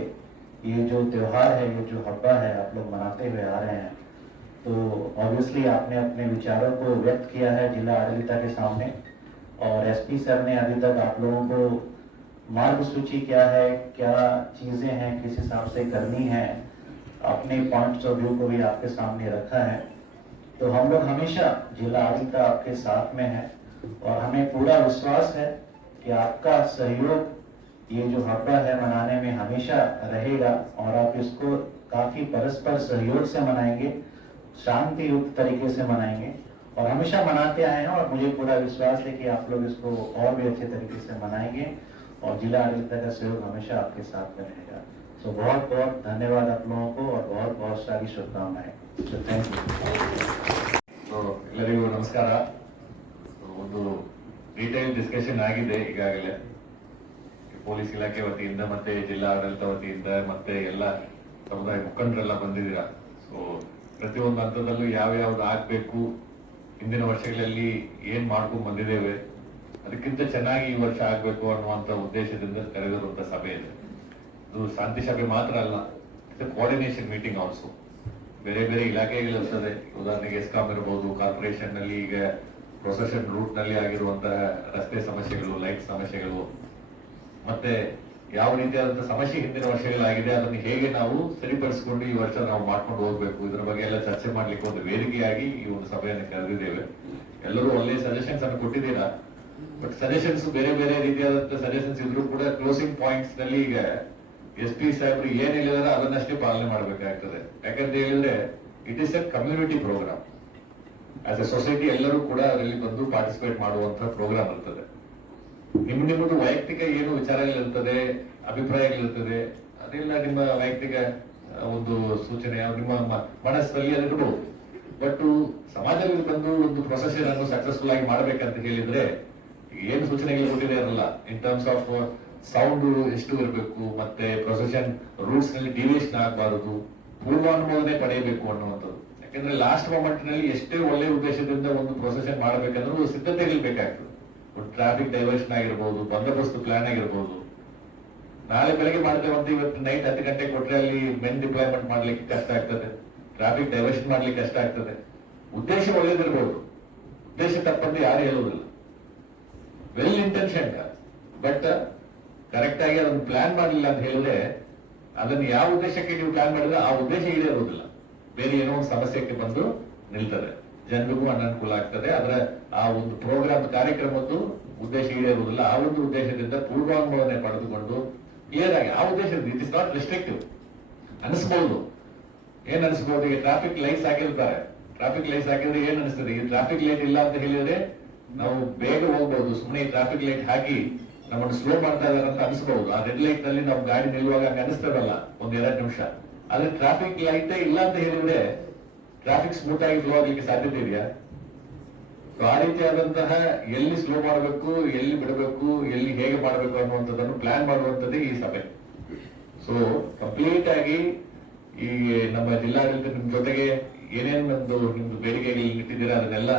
ये जो त्योहार है, ये जो हब्बा है आप लोग मनाते हुए आ रहे हैं। तो ऑब्वियसली आपने अपने विचारों को व्यक्त किया है जिला आडलिता के सामने और एसपी सर ने अभी तक आप लोगों को मार्ग सूची क्या है, क्या चीजें हैं, किस हिसाब से करनी है, अपने पॉइंट्स ऑफ व्यू को भी आपके सामने रखा है। तो हम लोग हमेशा जिला आडलिता आपके साथ में है और हमें पूरा विश्वास है कि आपका सहयोग ये जो हब्बा है मनाने में हमेशा रहेगा और आप इसको काफी परस्पर सहयोग से मनाएंगे, शांति युक्त तरीके से मनाएंगे और हमेशा मनाते आए हैं। और मुझे पूरा विश्वास है कि आप लोग इसको और भी अच्छे तरीके से मनाएंगे और जिला आडलिता का सहयोग हमेशा आपके साथ में रहेगा। सो बहुत बहुत धन्यवाद आप लोगों को और बहुत बहुत सारी शुभकामनाएं। So thank you. ಸೊ ಎಲ್ಲರಿಗೂ ನಮಸ್ಕಾರ. ಒಂದು ಡೀಟೇಲ್ ಡಿಸ್ಕಷನ್ ಆಗಿದೆ ಈಗಾಗಲೇ ಪೊಲೀಸ್ ಇಲಾಖೆ ವತಿಯಿಂದ ಮತ್ತೆ ಜಿಲ್ಲಾ ಆಡಳಿತ ವತಿಯಿಂದ ಮತ್ತೆ ಎಲ್ಲ ಸಮುದಾಯ ಮುಖಂಡರೆಲ್ಲ ಬಂದಿದ್ದೀರಾ. ಸೊ ಪ್ರತಿಯೊಂದು ಹಂತದಲ್ಲೂ ಯಾವ್ಯಾವ್ದು ಆಗ್ಬೇಕು, ಹಿಂದಿನ ವರ್ಷಗಳಲ್ಲಿ ಏನ್ ಮಾಡ್ಕೊಂಡು ಬಂದಿದ್ದೇವೆ ಅದಕ್ಕಿಂತ ಚೆನ್ನಾಗಿ ಈ ವರ್ಷ ಆಗ್ಬೇಕು ಅನ್ನುವಂತ ಉದ್ದೇಶದಿಂದ ಕರೆದಿರುವಂತ ಸಭೆ ಇದೆ. ಇದು ಶಾಂತಿ ಸಭೆ ಮಾತ್ರ ಅಲ್ಲ, ಇದು ಕೋಆರ್ಡಿನೇಷನ್ ಮೀಟಿಂಗ್ ಆಲ್ಸೋ. ಬೇರೆ ಬೇರೆ ಇಲಾಖೆಗಳಿರ್ತದೆ. ಉದಾಹರಣೆಗೆ ಎಸ್ಕಾಂ ಇರಬಹುದು, ಕಾರ್ಪೊರೇಷನ್ ನಲ್ಲಿ ಈಗ ಪ್ರೊಸೆಷನ್ ರೂಟ್ ನಲ್ಲಿ ಆಗಿರುವಂತಹ ರಸ್ತೆ ಸಮಸ್ಯೆಗಳು, ಲೈಟ್ ಸಮಸ್ಯೆಗಳು, ಮತ್ತೆ ಯಾವ ರೀತಿಯಾದಂತಹ ಸಮಸ್ಯೆ ಹಿಂದಿನ ವರ್ಷಗಳಾಗಿದೆ ಅದನ್ನು ಹೇಗೆ ನಾವು ಸರಿಪಡಿಸಿಕೊಂಡು ಈ ವರ್ಷ ನಾವು ಮಾಡ್ಕೊಂಡು ಹೋಗ್ಬೇಕು, ಇದರ ಬಗ್ಗೆ ಎಲ್ಲ ಚರ್ಚೆ ಮಾಡ್ಲಿಕ್ಕೆ ಒಂದು ವೇದಿಕೆಯಾಗಿ ಈ ಒಂದು ಸಭೆಯನ್ನು ಕರೆದಿದ್ದೇವೆ. ಎಲ್ಲರೂ ಒಳ್ಳೆಯ ಸಜೆಷನ್ಸ್ ಅನ್ನು ಕೊಟ್ಟಿದ್ದೀರಾ. ಬಟ್ ಸಜೆಷನ್ಸ್ ಬೇರೆ ಬೇರೆ ರೀತಿಯಾದಂತಹ ಸಜೆಷನ್ಸ್ ಇದ್ರು ಕೂಡ ಕ್ಲೋಸಿಂಗ್ ಪಾಯಿಂಟ್ಸ್ ನಲ್ಲಿ ಈಗ SP ಸಾಹೇಬ್ರು ಏನ್ ಹೇಳಿದಾರೆ ಅದನ್ನಷ್ಟೇ ಪಾಲನೆ ಮಾಡಬೇಕಾಗ್ತದೆ. ಯಾಕಂತ ಹೇಳಿದ್ರೆ it is a community program. As a society ಎಲ್ಲರೂ ಕೂಡ ಅದರಲ್ಲಿ ಬಂದು ಪಾರ್ಟಿಸಿಪೇಟ್ ಮಾಡುವಂತಹ ಪ್ರೋಗ್ರಾಮ್ ಇರ್ತದೆ. ನಿಮ್ಮದು ವೈಯಕ್ತಿಕ ಏನು ವಿಚಾರಗಳಿರ್ತದೆ, ಅಭಿಪ್ರಾಯಗಳಿರ್ತದೆ, ಅದೆಲ್ಲ ನಿಮ್ಮ ವೈಯಕ್ತಿಕ ಒಂದು ಸೂಚನೆ ನಿಮ್ಮ ಮನಸ್ಸಲ್ಲಿ ಅದಿರ್ಬೋದು. ಬಟ್ ಸಮಾಜದಲ್ಲಿ ಬಂದು ಒಂದು ಪ್ರೊಸೆಷನ್ ಅನ್ನು ಸಕ್ಸಸ್ಫುಲ್ ಆಗಿ ಮಾಡ್ಬೇಕಂತ ಹೇಳಿದ್ರೆ ಏನು ಸೂಚನೆಗಳು ಕೊಟ್ಟಿದಾರಲ್ಲ, ಇನ್ ಟರ್ಮ್ಸ್ ಆಫ್ ಸೌಂಡ್ ಎಷ್ಟು ಇರಬೇಕು, ಮತ್ತೆ ಪ್ರೊಸೆಷನ್ ರೂಟ್ಸ್ ನಲ್ಲಿ ಡಿವಿಯೇಷನ್ ಆಗಬಾರದು, ಪೂರ್ವಾನುಮೋದನೆ ಪಡೆಯಬೇಕು ಅನ್ನುವಂಥದ್ದು. ಯಾಕಂದ್ರೆ ಲಾಸ್ಟ್ ಮೊಮೆಂಟ್ ನಲ್ಲಿ ಎಷ್ಟೇ ಒಳ್ಳೆ ಉದ್ದೇಶದಿಂದ ಒಂದು ಪ್ರೊಸೆಷನ್ ಮಾಡಬೇಕಂದ್ರೂ ಸಿದ್ಧತೆಗಳು ಬೇಕಾಗ್ತದೆ. ಒಂದು ಟ್ರಾಫಿಕ್ ಡೈವರ್ಷನ್ ಆಗಿರ್ಬೋದು, ಬಂದೋಬಸ್ತ್ ಪ್ಲಾನ್ ಆಗಿರ್ಬೋದು. ನಾಳೆ ಬೆಳಗ್ಗೆ ಮಾಡ್ತೇವೆ ಅಂತ ಇವತ್ತು ನೈಟ್ 10 ಗಂಟೆಗೆ ಕೊಟ್ರೆ ಅಲ್ಲಿ ಮೆನ್ ಡಿಪ್ಲಾಯ್ಮೆಂಟ್ ಮಾಡ್ಲಿಕ್ಕೆ ಕಷ್ಟ ಆಗ್ತದೆ. ಟ್ರಾಫಿಕ್ ಡೈವರ್ಷನ್ ಮಾಡ್ಲಿಕ್ಕೆ ಕಷ್ಟ ಆಗ್ತದೆ. ಉದ್ದೇಶ ಒಳ್ಳೇದಿರ್ಬೋದು, ಉದ್ದೇಶ ತಪ್ಪಂದು ಯಾರು ಹೇಳುವುದಿಲ್ಲ, ವೆಲ್ ಇಂಟೆನ್ಷನ್, ಬಟ್ ಕರೆಕ್ಟ್ ಆಗಿ ಅದನ್ನು ಪ್ಲಾನ್ ಮಾಡಲಿಲ್ಲ ಅಂತ ಹೇಳಿದ್ರೆ ಅದನ್ನು ಯಾವ ಉದ್ದೇಶಕ್ಕೆ ನೀವು ಪ್ಲಾನ್ ಮಾಡಿದ್ರೆ ಆ ಉದ್ದೇಶ ಈಡೇರುವುದಿಲ್ಲ, ಬೇರೆ ಏನೋ ಒಂದು ಸಮಸ್ಯೆಗೆ ಬಂದು ನಿಲ್ತದೆ, ಜನರಿಗೂ ಅನನುಕೂಲ ಆಗ್ತದೆ. ಅದರ ಆ ಒಂದು ಪ್ರೋಗ್ರಾಮ್ ಕಾರ್ಯಕ್ರಮದ್ದು ಉದ್ದೇಶ ಈಡೇರುವುದಿಲ್ಲ. ಆ ಒಂದು ಉದ್ದೇಶದಿಂದ ಪೂರ್ವಾನುಭವನೆ ಪಡೆದುಕೊಂಡು ಕ್ಲಿಯರ್ ಆಗಿ ಆ ಉದ್ದೇಶದಿಂದ ಇಟ್ ಇಸ್ ನಾಟ್ ರೆಸ್ಟ್ರಿಕ್ಟಿವ್ ಅನಿಸ್ಬಹುದು. ಏನ್ ಅನಿಸ್ಬಹುದು, ಈಗ ಟ್ರಾಫಿಕ್ ಲೈಟ್ಸ್ ಹಾಕಿರ್ತಾರೆ, ಟ್ರಾಫಿಕ್ ಲೈಟ್ಸ್ ಹಾಕಿದ್ರೆ ಏನ್ ಅನಿಸ್ತದೆ, ಈ ಟ್ರಾಫಿಕ್ ಲೈಟ್ ಇಲ್ಲ ಅಂತ ಹೇಳಿದ್ರೆ ನಾವು ಬೇಗ ಹೋಗ್ಬಹುದು, ಸುಮ್ಮನೆ ಈ ಟ್ರಾಫಿಕ್ ಲೈಟ್ ಹಾಕಿ ನಮ್ಮನ್ನು ಸ್ಲೋ ಮಾಡ್ತಾ ಇದಾರೆ ಅಂತ ಅನಿಸಬಹುದು. ಆ ರೆಡ್ ಲೈಟ್ ನಲ್ಲಿ ನಾವು ಗಾಡಿ ನಿಲ್ಲುವಾಗ ಹಂಗೆ ಅನಿಸ್ತದಲ್ಲ ಒಂದ್ 2 ನಿಮಿಷ. ಆದ್ರೆ ಟ್ರಾಫಿಕ್ ಲೈಟೇ ಇಲ್ಲ ಅಂತ ಹೇಳಿದ್ರೆ ಟ್ರಾಫಿಕ್ ಸ್ಮೂತ್ ಆಗಿ ಫ್ಲೋ ಆಗ್ಲಿಕ್ಕೆ ಸಾಧ್ಯತೆ ಇದೆಯಾ? ಆ ರೀತಿಯಾದಂತಹ ಎಲ್ಲಿ ಸ್ಲೋ ಮಾಡಬೇಕು, ಎಲ್ಲಿ ಬಿಡಬೇಕು, ಎಲ್ಲಿ ಹೇಗೆ ಮಾಡಬೇಕು ಅನ್ನುವಂಥದ್ದನ್ನು ಪ್ಲಾನ್ ಮಾಡುವಂಥದ್ದೇ ಈ ಸಭೆ. ಸೊ ಕಂಪ್ಲೀಟ್ ಆಗಿ ಈ ನಮ್ಮ ಜಿಲ್ಲಾಡಳಿತ ನಿಮ್ ಜೊತೆಗೆ ಏನೇನು ನಿಮ್ದು ಬೇಡಿಕೆಗಳು ಇಟ್ಟಿದ್ದೀರಾ ಅದನ್ನೆಲ್ಲ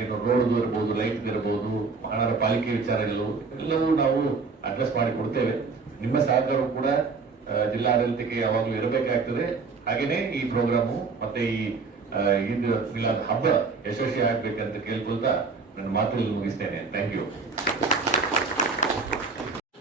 ಏನು ರೋಡ್ ಇರ್ಬೋದು, ಲೈಟ್ ಇರಬಹುದು, ಮಹಾನಗರ ಪಾಲಿಕೆ ವಿಚಾರಗಳು ಎಲ್ಲವೂ ನಾವು ಅಡ್ರೆಸ್ ಮಾಡಿ ಕೊಡ್ತೇವೆ. ನಿಮ್ಮ ಸಹಕಾರವು ಕೂಡ ಜಿಲ್ಲಾಡಳಿತಕ್ಕೆ ಯಾವಾಗಲೂ ಇರಬೇಕಾಗ್ತದೆ. ಹಾಗೇನೆ ಈ ಪ್ರೋಗ್ರಾಮು ಮತ್ತೆ ಈ ಈದ್ ಮಿಲಾದ್ ಹಬ್ಬ ಯಶಸ್ವಿ ಆಗ್ಬೇಕಂತ ಕೇಳ್ಕೊಳ್ತಾ ನನ್ನ ಮಾತುಗಳನ್ನು ಮುಗಿಸ್ತೇನೆ. Thank you.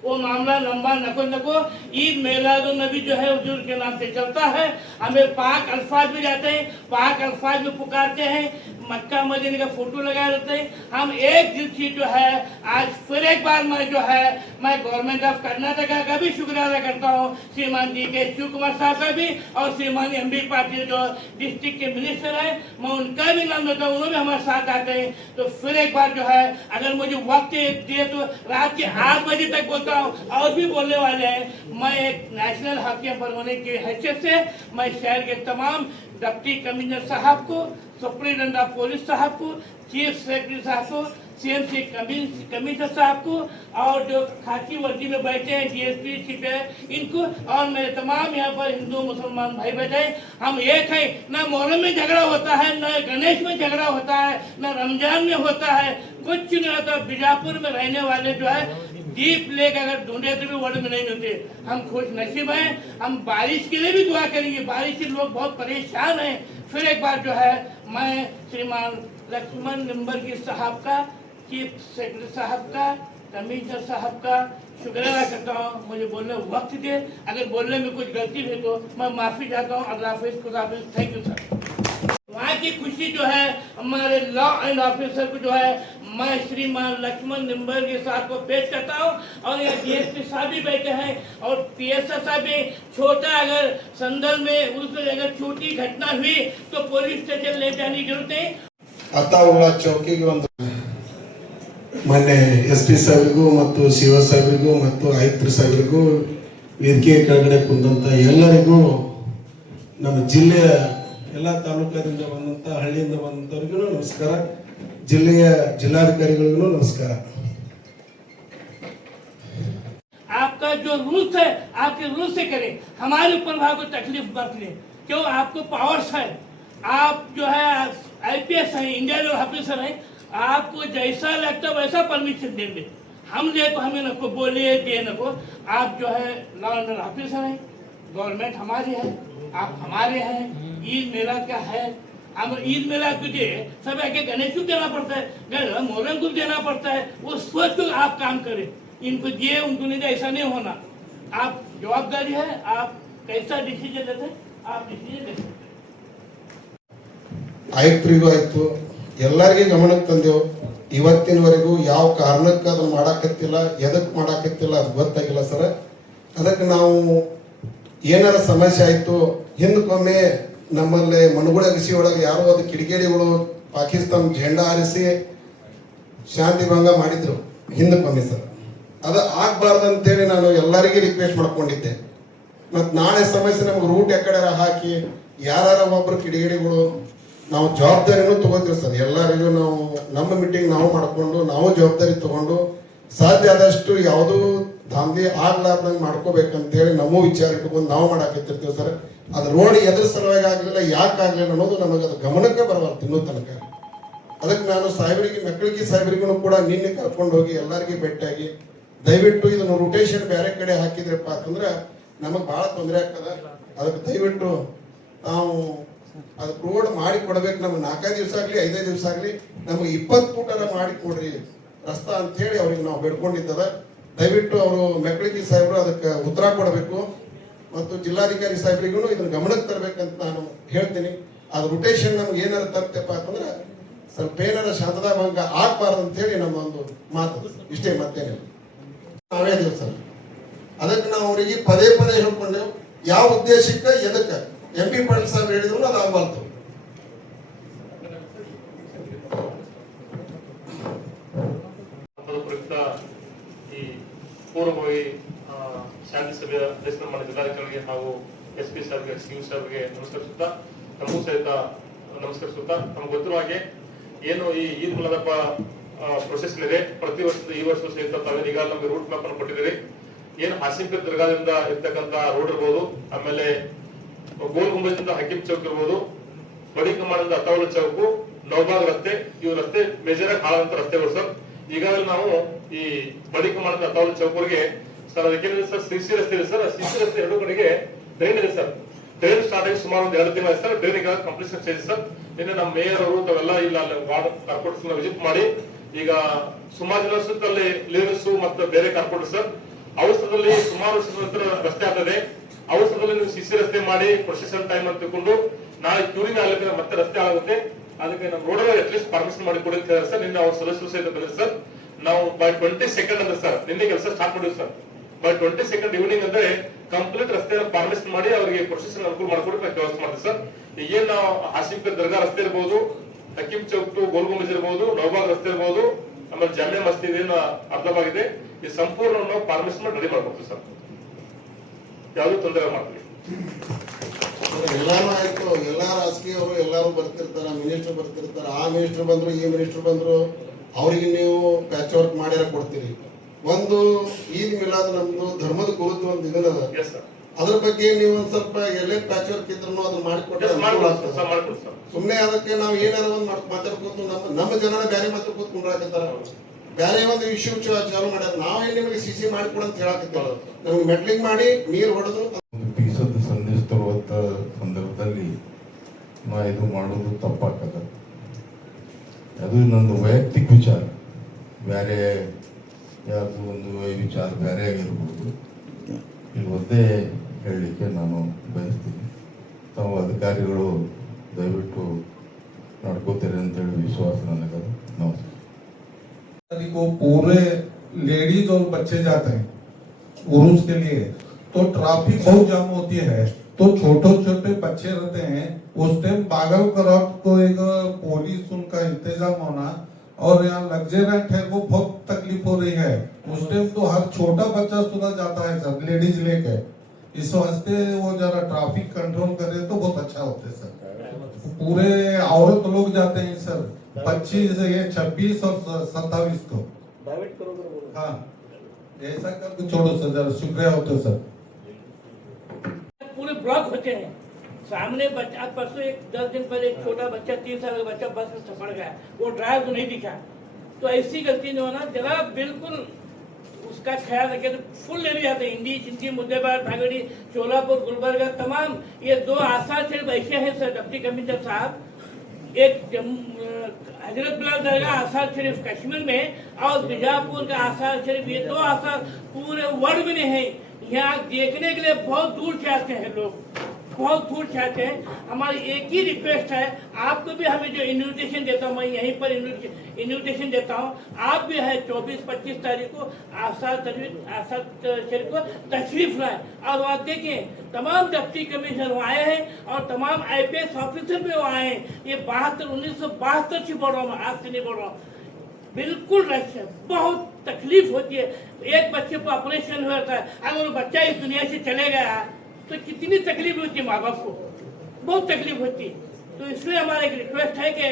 वो मामला लंबा नको ईद मिलादुन नबी जो है हुजूर के नाम से चलता है। हमें पाक अल्फाज में जाते हैं, पाक अल्फाज में पुकारते हैं, मक्का मदीने का फोटो लगाए रहते हैं। हम एक दिल से जो है आज फिर एक बार मैं गवर्नमेंट ऑफ कर्नाटका का भी शुक्रिया अदा करता हूँ, श्रीमान जी के शिव कुमार साहब का भी, और श्रीमान MB पाटिल जो डिस्ट्रिक्ट के मिनिस्टर है, मैं उनका भी नाम लेता हूँ, उन्होंने हमारे साथ आते हैं। तो फिर एक बार जो है अगर मुझे वक्त दिए तो रात के 8 बजे तक बोलता हूँ, और भी बोलने वाले हैं। मैं एक नेशनल हाकिम पर होने की हैसियत से मैं शहर के तमाम डिप्टी कमिश्नर साहब को, सुप्रीडेंट ऑफ पुलिस साहब को, चीफ सेक्रेटरी साहब को, CMC कमिश्नर साहब को, और जो खाकी वर्दी में बैठे हैं DSP सीपी इनको, और मेरे तमाम यहाँ पर हिंदू मुसलमान भाई बैठे हैं। हम एक हैं, न मोहर्रम में झगड़ा होता है, न गणेश में झगड़ा होता है, न रमजान में होता है, कुछ नहीं होता। बीजापुर में रहने वाले जो है दीप लेकर अगर ढूंढे तो भी वर्ड में नहीं मिलते। हम खुश नसीब हैं। हम बारिश के लिए भी दुआ करेंगे, बारिश से लोग बहुत परेशान हैं। फिर एक बार जो है मैं श्रीमान लक्ष्मण निम्बरगी साहब का, चीफ सेक्रेटरी साहब का, कमिश्नर साहब का शुक्रिया अदा करता हूँ। मुझे बोलने वक्त दे, अगर बोलने में कुछ गलती है तो मैं माफ़ी चाहता हूँ। अल्लाह हाफिज़, खुदा हाफिज़, थैंक यू सर। वहाँ की खुशी जो है हमारे लॉ एंड ऑफिसर को जो है मैं श्रीमान लक्ष्मण निम्बर के साथ को पेश करता हूँ, और यहाँ DSP साहब भी बैठे हैं, और PSI साहब भी। छोटा अगर संदल में उसमें अगर छोटी घटना हुई तो पुलिस स्टेशन ले जाने की जरूरत नहीं। ಅತ್ತಾವುಗಳ ಚೌಕಿಗೆ ಒಂದು ಮೊನ್ನೆ SP ಸಾಹೇಬರಿಗೂ ಮತ್ತು ಶಿವ ಸಾಹೇಬರಿಗೂ ಮತ್ತು ಆಯುಕ್ತರ ಸಾಹೇಬರಿಗೂ ವೇದಿಕೆ ಕೆಳಗಡೆ ಕುಂದಂತ ಎಲ್ಲರಿಗೂ ನಮ್ಮ ಜಿಲ್ಲೆಯ ಎಲ್ಲ ತಾಲೂಕದಿಂದ ಬಂದಂತ ಹಳ್ಳಿಯಿಂದ ಬಂದಂತವರಿಗೂ ನಮಸ್ಕಾರ, ಜಿಲ್ಲೆಯ ಜಿಲ್ಲಾಧಿಕಾರಿಗಳಿಗೂ ನಮಸ್ಕಾರ. आपका जो रूल्स है आपके रूल्स से करें, हमारे ऊपर को तकलीफ मत लें, क्यों आपको पावर्स है। आप जो है IPS हैं, इंडिया लेवल ऑफिसर हैं, आपको जैसा लगता है वैसा परमिशन देंगे। हम दे तो हमें नको बोले दे नको। आप जो है लॉ एंड ऑर्डर ऑफिसर हैं, गवर्नमेंट हमारी है, आप हमारे हैं। ईद मेला क्या है, हम ईद मेला को दे सब आके गणेश को देना पड़ता है, मोहर्रम को देना पड़ता है। वो सोच को आप काम करें, इनको दिए उनको नहीं, ऐसा नहीं होना। आप जवाबदारी है, आप कैसा डिसीजन लेते हैं आप डिसीजन ले सकते हैं। ಆಯುಕ್ತರಿಗೂ ಆಯ್ತು, ಎಲ್ಲರಿಗೂ ಗಮನಕ್ಕೆ ತಂದೆವು. ಇವತ್ತಿನವರೆಗೂ ಯಾವ ಕಾರಣಕ್ಕೆ ಅದನ್ನ ಮಾಡಾಕತ್ತಿಲ್ಲ, ಎದಕ್ಕೆ ಮಾಡಾಕತ್ತಿಲ್ಲ ಅದು ಗೊತ್ತಾಗಿಲ್ಲ ಸರ್. ಅದಕ್ಕೆ ನಾವು ಏನಾರ ಸಮಸ್ಯೆ ಆಯ್ತು, ಹಿಂದಕ್ಕೊಮ್ಮೆ ನಮ್ಮಲ್ಲಿ ಮನಗುಳ ಅಗಸಿ ಒಳಗೆ ಯಾರೋ ಅದು ಕಿಡಿಗೇಡಿಗಳು ಪಾಕಿಸ್ತಾನ ಜೆಂಡಾ ಹಾರಿಸಿ ಶಾಂತಿ ಭಂಗ ಮಾಡಿದ್ರು ಹಿಂದಕ್ಕೊಮ್ಮೆ ಸರ್. ಅದು ಆಗ್ಬಾರ್ದಂತೇಳಿ ನಾನು ಎಲ್ಲರಿಗೂ ರಿಕ್ವೆಸ್ಟ್ ಮಾಡ್ಕೊಂಡಿದ್ದೆ. ಮತ್ತು ನಾಳೆ ಸಮಸ್ಯೆ ನಮ್ಗೆ ರೂಟ್ ಯಾಕಡೆ ಹಾಕಿ ಯಾರ ಒಬ್ಬರು ಕಿಡಿಗೇಡಿಗಳು ನಾವು ಜವಾಬ್ದಾರಿನೂ ತಗೋತೀವಿ ಸರ್. ಎಲ್ಲರಿಗೂ ನಾವು ನಮ್ಮ ಮೀಟಿಂಗ್ ನಾವು ಮಾಡಿಕೊಂಡು ನಾವು ಜವಾಬ್ದಾರಿ ತಗೊಂಡು ಸಾಧ್ಯ ಆದಷ್ಟು ಯಾವುದೂ ದಾಂಧಿ ಆಗ್ಲಾರ್ದಂಗೆ ಮಾಡ್ಕೋಬೇಕಂತೇಳಿ ನಮ್ಮ ವಿಚಾರ ಇಟ್ಕೊಂಡು ನಾವು ಮಾಡಾಕತ್ತಿರ್ತೀವಿ ಸರ್. ಅದು ರೋಡ್ ಎದ್ರ ಸಲುವಾಗಿ ಆಗಲಿಲ್ಲ, ಯಾಕೆ ಆಗಲಿಲ್ಲ ಅನ್ನೋದು ನಮಗೆ ಅದು ಗಮನಕ್ಕೆ ಬರಬಾರ್ದು ಇನ್ನೂ ತನಕ. ಅದಕ್ಕೆ ನಾನು ಸಾಹೇಬರಿಗೆ ಮಕ್ಕಳಿಗೆ ಸಾಹೇಬರಿಗೂ ಕೂಡ ನಿನ್ನೆ ಕರ್ಕೊಂಡು ಹೋಗಿ ಎಲ್ಲರಿಗೂ ಭೇಟಿಯಾಗಿ ದಯವಿಟ್ಟು ಇದನ್ನು ರೊಟೇಷನ್ ಬೇರೆ ಕಡೆ ಹಾಕಿದ್ರಪ್ಪ ಅಂತಂದ್ರೆ ನಮಗೆ ಭಾಳ ತೊಂದರೆ ಆಗ್ತದೆ. ಅದಕ್ಕೆ ದಯವಿಟ್ಟು ನಾವು ಅದು ರೋಡ್ ಮಾಡಿ ಕೊಡ್ಬೇಕು. ನಮ್ಗೆ 4 ದಿವಸ ಆಗಲಿ 5 ದಿವಸ ಆಗಲಿ ನಮಗೆ 20 ಫೂಟರ ಮಾಡಿ ಕೊಡ್ರಿ ರಸ್ತಾ ಅಂತ ಹೇಳಿ ಅವ್ರಿಗೆ ನಾವು ಬೇಡ್ಕೊಂಡಿದ್ದದ. ದಯವಿಟ್ಟು ಅವರು ಮೆಕ್ಳಿಗಿ ಸಾಹೇಬರು ಅದಕ್ಕೆ ಉತ್ತರ ಕೊಡಬೇಕು ಮತ್ತು ಜಿಲ್ಲಾಧಿಕಾರಿ ಸಾಹೇಬರಿಗೂ ಇದನ್ನ ಗಮನಕ್ಕೆ ತರಬೇಕಂತ ನಾನು ಹೇಳ್ತೀನಿ. ಅದು ರೊಟೇಷನ್ ನಮ್ಗೆ ಏನಾರ ತಪ್ಪಪ್ಪ ಅಂತಂದ್ರೆ ಸ್ವಲ್ಪ ಏನಾರ ಶಾಂತತಾ ಭಂಗ ಆಗ್ಬಾರ್ದು ಅಂತ ಹೇಳಿ ನಮ್ಮ ಒಂದು ಮಾತು ಇಷ್ಟೇ, ಮತ್ತೇನಿಲ್ಲ. ನಾವೇ ದಿವಸ ಅದಕ್ಕೆ ನಾವು ಅವರಿಗೆ ಪದೇ ಪದೇ ಹೇಳ್ಕೊಂಡೆವು ಯಾವ ಉದ್ದೇಶಕ್ಕೆ ಎದಕ್ಕೆ MP ಪಾಟೀಲ್ ಸಾಹೇಬ್ ಹೇಳಿದ್ರು ಅದು ಆಗ್ಬಾರ್ದು. ಪ್ರಯುಕ್ತ ಈ ಪೂರ್ವಭಾವಿ ಶಾಂತಿ ಸಭೆಯ ಅಧ್ಯಕ್ಷತೆ ಮಾಡಿದ ಜಿಲ್ಲಾಧಿಕಾರಿಗೆ ಹಾಗೂ SP ಸಾಹೇಬ್ಗೆ ಸಿಂಗ್ ಸಾಹೇಬ್ಗೆ ನಮಸ್ಕರಿಸುತ್ತಾ ನಮಗೂ ಸಹಿತ ನಮಸ್ಕರಿಸುತ್ತಾ ನಮ್ಗೆ ಗೊತ್ತಿರುವ ಹಾಗೆ ಏನು ಈ ಈದ್ ಮಿಲಾದ್ ಹಬ್ಬ ಪ್ರೊಸೆಸ್ ಇದೆ ಪ್ರತಿ ವರ್ಷದ ಈ ವರ್ಷ ಸಹಿತ ತಾವೇನು ಈಗ ನಮಗೆ ರೂಟ್ ಮ್ಯಾಪ್ ಅನ್ನು ಕೊಟ್ಟಿದ್ದೀರಿ. ಏನು ಹಾಸಿಂಪೀರ್ ದರ್ಗಾದಿಂದ ಇರ್ತಕ್ಕಂಥ ರೋಡ್ ಇರ್ಬೋದು, ಆಮೇಲೆ ಗೋಲ್ ಗುಂಬಜ್ದಿಂದ ಹಕೀಂ ಚೌಕ್ ಇರ್ಬೋದು, ಬಡಿ ಕಮಾಂಡಿಂದ ಅತಾವಲ ಚೌಕು, ನೌಬಾಗ್ ರಸ್ತೆ, ಇವು ರಸ್ತೆ ಮೇಜರ್ ಆಗಿ ಹಾಳಾದಂತ ರಸ್ತೆಗಳು ಸರ್. ಈಗಾಗಲೇ ನಾವು ಈ ಬಡಿ ಕಮಾಂಡಿಂದ ಅತಾವಲ ಚೌಕ್ವರೆಗೆ ಸರ್ ಅದಕ್ಕೇನಿದೆ ಸರ್ CC ರಸ್ತೆ ಇದೆ ಸರ್. CC ರಸ್ತೆ 2 ಕಡೆಗೆ ಟ್ರೈನ್ ಇದೆ ಸರ್. ಟ್ರೈನ್ ಸ್ಟಾರ್ಟ್ ಆಗಿ ಸುಮಾರು ಒಂದು 2 ತಿಂಗಳು ಸರ್. ಟ್ರೈನ್ ಈಗ ಕಂಪ್ಲೀಷನ್ ಸ್ಟೇಜ್ ಸರ್. ನಿನ್ನೆ ನಮ್ಮ ಮೇಯರ್ ಅವರು ತಾವೆಲ್ಲ ಇಲ್ಲ ವಾರ್ಡ್ ಕಾರ್ಪೊರೇಟರ್ಸ್ ವಿಸಿಟ್ ಮಾಡಿ ಈಗ ಸುಮಾರು ಜನ ಸುತ್ತಲ್ಲಿ ಲೀಡರ್ಸ್ ಮತ್ತು ಬೇರೆ ಕಾರ್ಪೊರೇಟರ್ ಸರ್ ಅವಸರದಲ್ಲಿ ಸುಮಾರು ವರ್ಷದ ನಂತರ ರಸ್ತೆ ಆಗ್ತದೆ. ಅವಸರದಲ್ಲಿ ನೀವು CC ರಸ್ತೆ ಮಾಡಿ ಪ್ರೊಸೆಷನ್ ಟೈಮ್ ಅಂತ ತಿಳ್ಕೊಂಡು ನಾಳೆ ಕ್ಯೂರಿಂಗ್ ಆಗ್ಲಿಕ್ಕೆ ಮತ್ತೆ ರಸ್ತೆ ಆಗುತ್ತೆ. ಅದಕ್ಕೆ ನಮ್ಮ ರೋಡ್ ಅಟ್ಲೀಸ್ಟ್ ಪರ್ಮಿಷನ್ ಮಾಡಿ ಕೊಡಿ ಅಂತ ಹೇಳಿದ್ರೆ ಸರ್. ನಿನ್ನೆ ಅವ್ರ ಸದಸ್ಯರು ಸಹಿತ ಬಂದ್ರೆ ಸರ್ ನಾವು ಬೈ 22 ಅಂದ್ರೆ ಸರ್ ನಿನ್ನೆ ಕೆಲಸ ಸ್ಟಾರ್ಟ್ ಮಾಡಿದ್ವಿ ಸರ್. ಬೈ 22 ಈವ್ನಿಂಗ್ ಅಂದ್ರೆ ಕಂಪ್ಲೀಟ್ ರಸ್ತೆನ ಪರ್ಮಿಷನ್ ಮಾಡಿ ಅವರಿಗೆ ಪ್ರೊಸೆಷನ್ ಅನುಕೂಲ ಮಾಡ್ಕೊಡಕ್ಕೆ ನಾವು ವ್ಯವಸ್ಥೆ ಮಾಡ್ತೀವಿ ಸರ್. ಈಗೇನ್ ನಾವು ಹಾಸಿಂಪೀರ್ ದರ್ಗಾ ರಸ್ತೆ ಇರ್ಬೋದು, ಹಕೀಂ ಚೌಕ್ ಟು ಗೋಲ್ ಗುಂಬಜ್ ಇರ್ಬೋದು, ನೌಬಾಗ್ ರಸ್ತೆ ಇರ್ಬೋದು, ಆಮೇಲೆ ಜಾಮಿಯಾ ಮಸ್ಜಿದ್ ಏನು ಅರ್ಧವಾಗಿದೆ ಈ ಸಂಪೂರ್ಣ ನಾವು ಪರ್ಮಿಷನ್ ಮಾಡಿ ರೆಡಿ ಮಾಡ್ಕೊಡ್ತೀವಿ ಸರ್. ಯಾವ್ದು ತೊಂದರೆ ಮಾಡ್ತೀವಿ. ಎಲ್ಲಾನು ಆಯ್ತು, ಎಲ್ಲಾ ರಾಜಕೀಯವರು ಎಲ್ಲಾರು ಬರ್ತಿರ್ತಾರ, ಮಿನಿಸ್ಟರ್ ಬರ್ತಿರ್ತಾರ. ಆ ಮಿನಿಸ್ಟರ್ ಬಂದ್ರು ಈ ಮಿನಿಸ್ಟರ್ ಬಂದ್ರು ಅವ್ರಿಗೆ ನೀವು ಪ್ಯಾಚ್ ವರ್ಕ್ ಮಾಡ್ಯಾರ ಕೊಡ್ತೀರಿ. ಒಂದು ಈದ್ ಮಿಲಾದ್ ನಮ್ದು ಧರ್ಮದ ಗುರುತು ಒಂದು ಇದನ್ನದ, ಅದ್ರ ಬಗ್ಗೆ ನೀವು ಒಂದ್ ಸ್ವಲ್ಪ ಎಲ್ಲೇ ಪ್ಯಾಚ್ ವರ್ಕ್ ಇದ್ರು ಅದನ್ನ ಮಾಡಿಕೊಟ್ರೆ ಸುಮ್ನೆ ಅದಕ್ಕೆ ನಾವು ಏನಾರ ಒಂದ್ ಮಾತಾಡ್ಕೊತ ನಮ್ಮ ಜನನ ಬ್ಯಾರೆ ಮಾತಾಡ್ಕೊತ ಕುಂಡ್ರಾಕತ್ತಾರ. ಬ್ಯಾರೆ ಒಂದು ಇಶ್ಯೂ ಚಾಲು ಮಾಡ್ಯಾರ. ನಾವೇನ್ ನಿಮಗೆ CC ಮಾಡಿಕೊಡ ಅಂತ ಹೇಳಾಕತ್ತೇವ. ನಮ್ಗೆ ಮೆಟ್ಲಿಂಗ್ ಮಾಡಿ ನೀರ್ ಹೊಡೆದು ಬೀಸದ ಸಂದೇಶ ತರುವಂತ ಸಂದರ್ಭದಲ್ಲಿ ನಾ ಇದು ಮಾಡೋದು ತಪ್ಪಾಗಲ್ಲ. ಅದು ನಂದು ವೈಯಕ್ತಿಕ ವಿಚಾರ, ಬೇರೆ ಯಾರ್ದು ಒಂದು ವಿಚಾರ ಬೇರೆ ಆಗಿರ್ಬೋದು. ಇಲ್ಲಿ ಒಂದೇ ಹೇಳಲಿಕ್ಕೆ ನಾನು ಬಯಸ್ತೀನಿ, ತಾವು ಅಧಿಕಾರಿಗಳು ದಯವಿಟ್ಟು ನಡ್ಕೋತೀರಿ ಅಂತೇಳಿ ವಿಶ್ವಾಸ ನನಗದ. ನಮಸ್ಕಾರ. को पूरे लेडीज और बच्चे जाते हैं उरूस के लिए, तो ट्रैफिक बहुत जाम होती है. तो छोटे छोटे बच्चे रहते हैं, उस टाइम बागल करौट को एक पुलिस उनका इंतजाम होना और यहाँ लग्जरेंट है वो बहुत तकलीफ हो रही है. उस टाइम तो हर छोटा बच्चा सुधा जाता है सर लेडीज लेके. इस वास्ते वो जरा ट्रैफिक कंट्रोल करे तो बहुत अच्छा होते सर. पूरे औरत लोग जाते हैं सर 25 ये 26 और 27 को. हाँ ऐसा कर छोड़ो सर, जरा शुक्रिया होते सर. पूरे ब्लॉक होते हैं सामने बच्चा. परसों 10 दिन पहले एक छोटा बच्चा 3 साल का बच्चा बस में सफर गया, वो ड्राइव तो नहीं दिखा. तो ऐसी गलती नहीं होना, जरा बिल्कुल उसका ख्याल रखे. तो फुल एरिया थे हिंदी चिंती मुद्देबार भागड़ी शोलापुर गुलबर्गा तमाम ये 2 आसार सिर्फ ऐसे हैं सर डिप्टी कमिश्नर साहब. एक हजरत बिलाल दरगाह आसार शरीफ कश्मीर में और बीजापुर का आसार शरीफ, ये 2 आसार पूरे वर्ल्ड में नहीं है. यहाँ देखने के लिए बहुत दूर से आते हैं लोग, बहुत दूर से आते हैं. हमारी एक ही रिक्वेस्ट है, आपको भी हमें जो इन्विटेशन देता हूँ, मैं यहीं पर इन्विटेशन देता हूँ. आप भी है 24-25 तारीख को आसार शरीफ को तशरीफ लाए और वहाँ देखें. तमाम डिप्टी कमिश्नर वहाँ आए हैं और तमाम IPS ऑफिसर भी वहाँ आए हैं. ये 1972 से बोल रहा हूँ, आज से नहीं बोल रहा हूँ. बिल्कुल रश है, बहुत तकलीफ होती है. एक बच्चे को ऑपरेशन हुआ था, अगर वो बच्चा इस दुनिया से चले गया तो कितनी तकलीफ होती है माँ बाप को, बहुत तकलीफ होती है. तो इसलिए हमारा एक रिक्वेस्ट है कि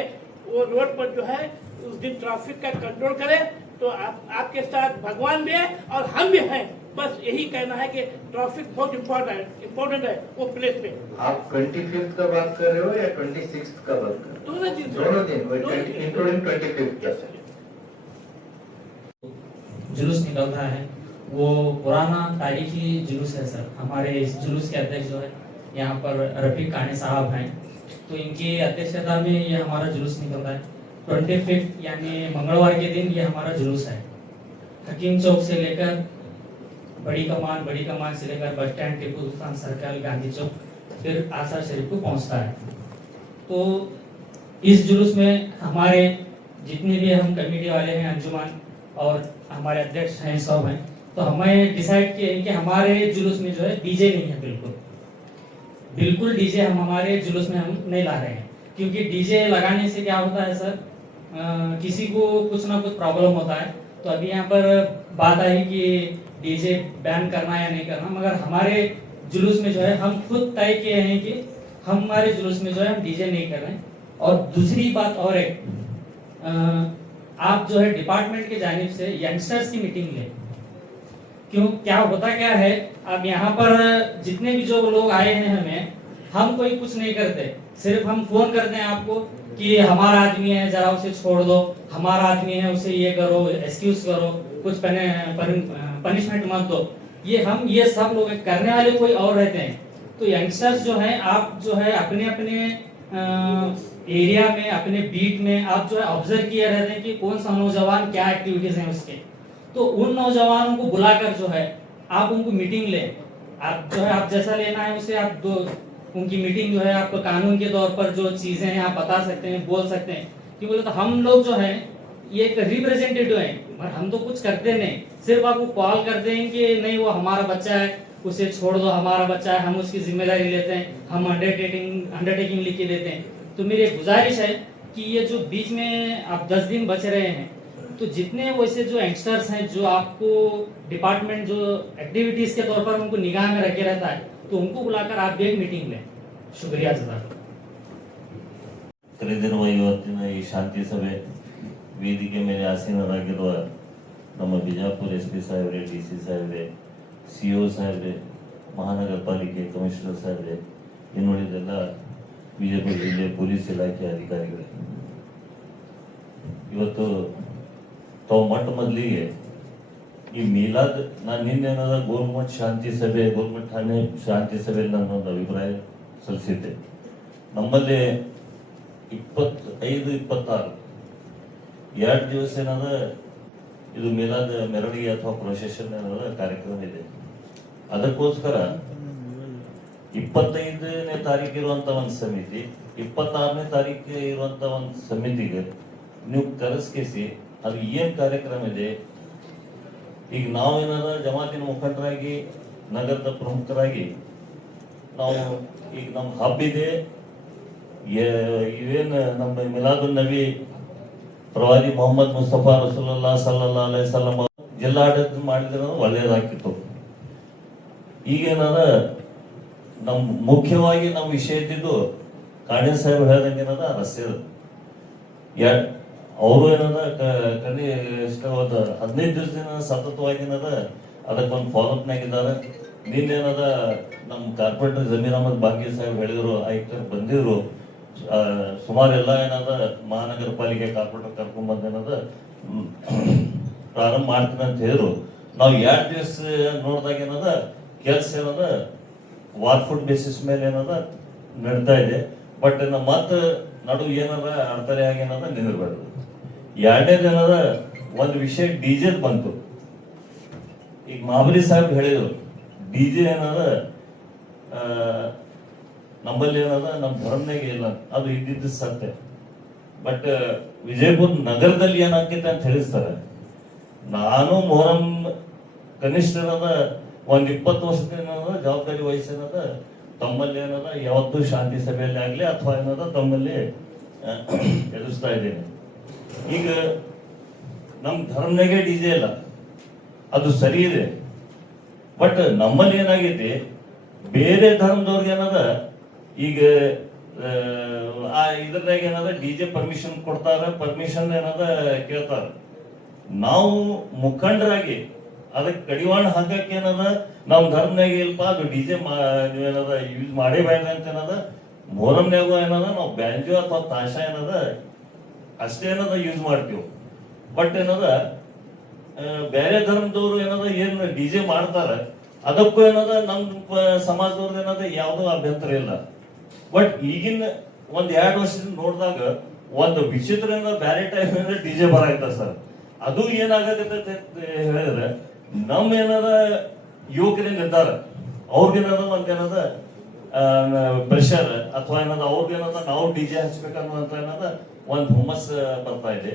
वो रोड पर जो है उस दिन ट्रैफिक का कंट्रोल करें. तो आपके साथ भगवान भी है और हम भी हैं. बस यही कहना है कि ट्रैफिक बहुत इम्पोर्टेंट है वो प्लेस पे. आप 25th का बात कर रहे हो या 26th का बात कर रहे हो? दोनों दिन इंक्लूडिंग 25th. जुलूस निकलता है, वो पुराना तारीखी जुलूस है सर. हमारे इस जुलूस के अध्यक्ष जो है यहाँ पर रफीक काने साहब हैं, तो इनकी अध्यक्षता में ये हमारा जुलूस निकल रहा है। 25 यानी मंगलवार के दिन ये हमारा जुलूस है। हकीम चौक से लेकर बड़ी कमान से लेकर bus stand, Tipu Sultan circle, Gandhi चौक, फिर आसार शरीफ को पहुंचता है। तो इस जुलूस में हमारे जितने भी हम कमेटी वाले हैं, अंजुमन और हमारे अध्यक्ष हैं, सब हैं, तो हमें डिसाइड किया है कि हमारे जुलूस में जो है डीजे नहीं है, बिल्कुल डीजे हम हमारे जुलूस में हम नहीं ला रहे हैं। क्योंकि डीजे लगाने से क्या होता है सर, किसी को कुछ ना कुछ प्रॉब्लम होता है। तो अभी यहाँ पर बात आई कि डीजे बैन करना या नहीं करना, मगर हमारे जुलूस में जो है हम खुद तय किए हैं कि हमारे जुलूस में जो है हम डीजे नहीं कर रहे हैं। और दूसरी बात और एक, आप जो है डिपार्टमेंट की जानिब से यंगस्टर्स की मीटिंग लें। क्यों, क्या होता क्या है, अब यहाँ पर जितने भी जो लोग आए हैं हम कोई कुछ नहीं करते, सिर्फ हम फोन करते हैं आपको कि हमारा आदमी है, जरा उसे छोड़ दो, हमारा आदमी है, उसे ये करो, एक्सक्यूज करो, कुछ पनिशमेंट मत दो। ये सब लोग करने वाले कोई और रहते हैं। तो यंगस्टर्स जो है, आप जो है अपने अपने एरिया में, अपने बीट में आप जो है ऑब्जर्व किए रहते हैं कि कौन सा नौजवान क्या एक्टिविटीज हैं उसके। तो उन नौजवानों को बुलाकर जो है आप उनको मीटिंग लें। आप जो है आप जैसा लेना है उसे आप उनकी मीटिंग जो है आप कानून के तौर पर जो चीजें हैं आप बता सकते हैं, बोल सकते हैं। क्यों बोले तो हम लोग जो है ये एक रिप्रेजेंटेटिव हैं, पर हम तो कुछ करते नहीं, सिर्फ आपको कॉल करते हैं कि नहीं वो हमारा बच्चा है, उसे छोड़ दो, हमारा बच्चा है, हम उसकी जिम्मेदारी लेते हैं, हम अंडरटेकिंग लिख के देते हैं। तो मेरी एक गुजारिश है कि ये जो बीच में आप 10 दिन बच रहे हैं, तो जितने वैसे जो यंगस्टर्स हैं जो आपको डिपार्टमेंट जो एक्टिविटीज के तौर पर उनको निगाह में रखे रहता है, तो उनको बुलाकर आप भी एक मीटिंग लें। शुक्रिया जज़ाक। ಕರೆದಿರುವ ಇವತ್ತಿನ ಈ ಶಾಂತಿ ಸಭೆ ವೇದಿಕೆ ಮೇಲೆ ಆಸೀನರಾಗಿರುವ ನಮ್ಮ ಬಿಜಾಪುರ SP ಸಾಹೇಬ್ರೆ, DC ಸಾಹೇಬ್ರೆ, CO ಸಾಹೇಬ್ರೆ, ಮಹಾನಗರ ಪಾಲಿಕೆ ಕಮಿಷನರ್ ಸಾಹೇಬ್ರೆ, ಇನ್ನುಳಿದೆಲ್ಲ ಬಿಜಾಪುರ ಜಿಲ್ಲೆ ಪೊಲೀಸ್ ಇಲಾಖೆ ಅಧಿಕಾರಿಗಳೇ, ಇವತ್ತು ತಾವು ಮೊದಲಿಗೆ ಈ ಮೀಲಾದ್ ನಾನು ನಿನ್ನೇನಾದ ಗೋಲ್ಮಠ್ ಶಾಂತಿ ಸಭೆ, ಗೋಲ್ಮಠ್ ಠಾಣೆ ಶಾಂತಿ ಸಭೆಯಲ್ಲಿ ನಾನು ಒಂದು ಅಭಿಪ್ರಾಯ ಸಲ್ಲಿಸಿದ್ದೆ. ನಮ್ಮಲ್ಲಿ 25-26 2 ದಿವಸ ಏನದ ಇದು ಮೀಲಾದ್ ಮೆರವಣಿಗೆ ಅಥವಾ ಪ್ರೊಸೆಷನ್ ಏನದ ಕಾರ್ಯಕ್ರಮ ಇದೆ. ಅದಕ್ಕೋಸ್ಕರ 25ನೇ ತಾರೀಕು ಇರುವಂತ ಒಂದು ಸಮಿತಿ, 26ನೇ ತಾರೀಕು ಇರುವಂತ ಒಂದು ಸಮಿತಿಗೆ ನೀವು ಕರೆಸ್ಕಿಸಿ ಅದು ಏನ್ ಕಾರ್ಯಕ್ರಮ ಇದೆ. ಈಗ ನಾವೇನಾದ ಜಮಾತಿನ ಮುಖಂಡರಾಗಿ, ನಗರದ ಪ್ರಮುಖರಾಗಿ ನಾವು ಈಗ ನಮ್ಮ ಹಬ್ ಇದೆ, ಇವೇನು ನಮ್ಮ ಮಿಲಾದುನ್ ನಬಿ ಪ್ರವಾದಿ ಮೊಹಮ್ಮದ್ ಮುಸ್ತಫಾ ರಸೂಲುಲ್ಲಾಹ ಸಲ್ಲಲ್ಲಾಹು ಅಲೈಹಿ ವಸಲ್ಲಂ ಜಿಲ್ಲಾಡಳಿತ ಮಾಡಿದ್ರೆ ಒಳ್ಳೇದಾಗಿತ್ತು. ಈಗೇನಾದ ನಮ್ಮ ಮುಖ್ಯವಾಗಿ ನಮ್ಮ ವಿಷಯ ಇದ್ದಿದ್ದು ಕಾಣೆ ಸಾಹೇಬ್ ಹೇಳ್ದಂಗೆ ಏನದ ರಸ್ತೆ ಅವರು ಏನದ ಕನಿಷ್ಠ 15 ದಿವಸದಿಂದ ಸತತವಾಗಿ ಏನದ ಅದಕ್ಕೊಂದು ಫಾಲೋಅಪ್ನಾಗಿದ್ದಾರೆ. ನಿನ್ನೇನದ ನಮ್ಮ ಕಾರ್ಪೊರೇಟರ್ ಜಮೀರ್ ಅಹಮದ್ ಬಾಗಿ ಸಾಹೇಬ್ ಹೇಳಿದ್ರು, ಆಯುಕ್ತರು ಬಂದಿದ್ರು, ಸುಮಾರು ಎಲ್ಲ ಏನದ ಮಹಾನಗರ ಪಾಲಿಕೆ ಕಾರ್ಪೊರೇಟರ್ ಕರ್ಕೊಂಡ್ಬಂದು ಏನದ ಪ್ರಾರಂಭ ಮಾಡ್ತೀನಿ ಅಂತ ಹೇಳಿದ್ರು. ನಾವು 2 ದಿವಸ ನೋಡಿದಾಗ ಏನದ ಕೆಲಸ ಏನದ ವಾರ್ಫುಡ್ ಬೇಸಿಸ್ ಮೇಲೆ ಏನದ ನಡೀತಾ ಇದೆ. ಬಟ್ ಮತ್ತೆ ನಡುವೆ ಏನಾರ ಅಡ್ತಡೆ ಆಗಿ ಏನದ ನಿಂದಿರ್ಬಾರ್ದು. 2ನೇದು ಏನದ ಒಂದು ವಿಷಯ ಡಿಜೆ ಬಂತು. ಈಗ ಮಾಬಲಿ ಸಾಹೇಬ್ ಹೇಳಿದ್ರು ಡಿಜೆ ಏನದ ನಮ್ಮಲ್ಲಿ ಏನದ ನಮ್ಮ ಧರ್ಮನಾಗ ಇಲ್ಲ, ಅದು ಇದ್ದಿದ್ದು ಸತ್ಯ. ಬಟ್ ವಿಜಯಪುರ ನಗರದಲ್ಲಿ ಏನಾಗ್ತೈತೆ ಅಂತ ತಿಳಿಸ್ತಾರೆ. ನಾನು ಮೊಹರಂ ಕನಿಷ್ಠ ಏನದ ಒಂದು 20 ವರ್ಷದಿಂದ ಜವಾಬ್ದಾರಿ ವಹಿಸೇನದ ತಮ್ಮಲ್ಲಿ ಏನದ ಯಾವತ್ತೂ ಶಾಂತಿ ಸಭೆಯಲ್ಲಿ ಆಗ್ಲಿ ಅಥವಾ ಏನದ ತಮ್ಮಲ್ಲಿ ಎದುರಿಸ್ತಾ ಇದ್ದೇನೆ. ಈಗ ನಮ್ಮ ಧರ್ಮನಾಗೆ ಡಿಜೆ ಇಲ್ಲ, ಅದು ಸರಿ ಇದೆ. ಬಟ್ ನಮ್ಮಲ್ಲಿ ಏನಾಗೈತಿ, ಬೇರೆ ಧರ್ಮದವ್ರಿಗೆ ಏನದ ಈಗ ಇದ್ರದಾಗ ಏನದ ಡಿಜೆ ಪರ್ಮಿಷನ್ ಕೊಡ್ತಾರ, ಪರ್ಮಿಷನ್ ಏನದ ಕೇಳ್ತಾರ. ನಾವು ಮುಖಂಡರಾಗಿ ಅದಕ್ಕೆ ಕಡಿವಾಣ ಹಾಕಕ್ಕೆ ಏನದ ನಮ್ಮ ಧರ್ಮನಾಗ ಇಲ್ಪ, ಅದು ಡಿಜೆ ನೀವೇನದ ಯೂಸ್ ಮಾಡೇಬೇಡ್ರಿ ಅಂತ ಏನದ. ಮೊಹರಂನ್ಯಾಗೂ ಏನದ ನಾವು ಬ್ಯಾಂಜೋ ಅಥವಾ ತಾಶಾ ಏನದ ಅಷ್ಟೇ ಏನದ ಯೂಸ್ ಮಾಡ್ತೀವಿ. ಬಟ್ ಏನದ ಬೇರೆ ಧರ್ಮದವರು ಏನದ ಏನು ಡಿಜೆ ಮಾಡ್ತಾರ ಅದಕ್ಕೂ ಏನದ ನಮ್ಮ ಸಮಾಜದವ್ರದ್ದು ಏನದ ಯಾವುದೋ ಅಭ್ಯಂತರ ಇಲ್ಲ. ಬಟ್ ಈಗಿನ ಒಂದ್ 2 ವರ್ಷದಿಂದ ನೋಡಿದಾಗ ಒಂದು ವಿಚಿತ್ರ ಬ್ಯಾರೆ ಟೈಮ್ DJ ಬರಾಯ್ತ ಸರ್. ಅದು ಏನಾಗತ್ತೆ ಹೇಳಿದ್ರೆ ನಮ್ಮ ಏನದ ಯುವಕರಿಂದ ಇದ್ದಾರೆ, ಅವ್ರಿಗೇನದ ಒಂದೇನದ ಪ್ರೆಷರ್ ಅಥವಾ ಏನದ ಅವ್ರಿಗೇನದ ನಾವು DJ ಹಚ್ಬೇಕನ್ನುವಂತ ಏನದ ಒಂದು ಹುಮ್ಮಸ್ ಬರ್ತಾ ಇದೆ.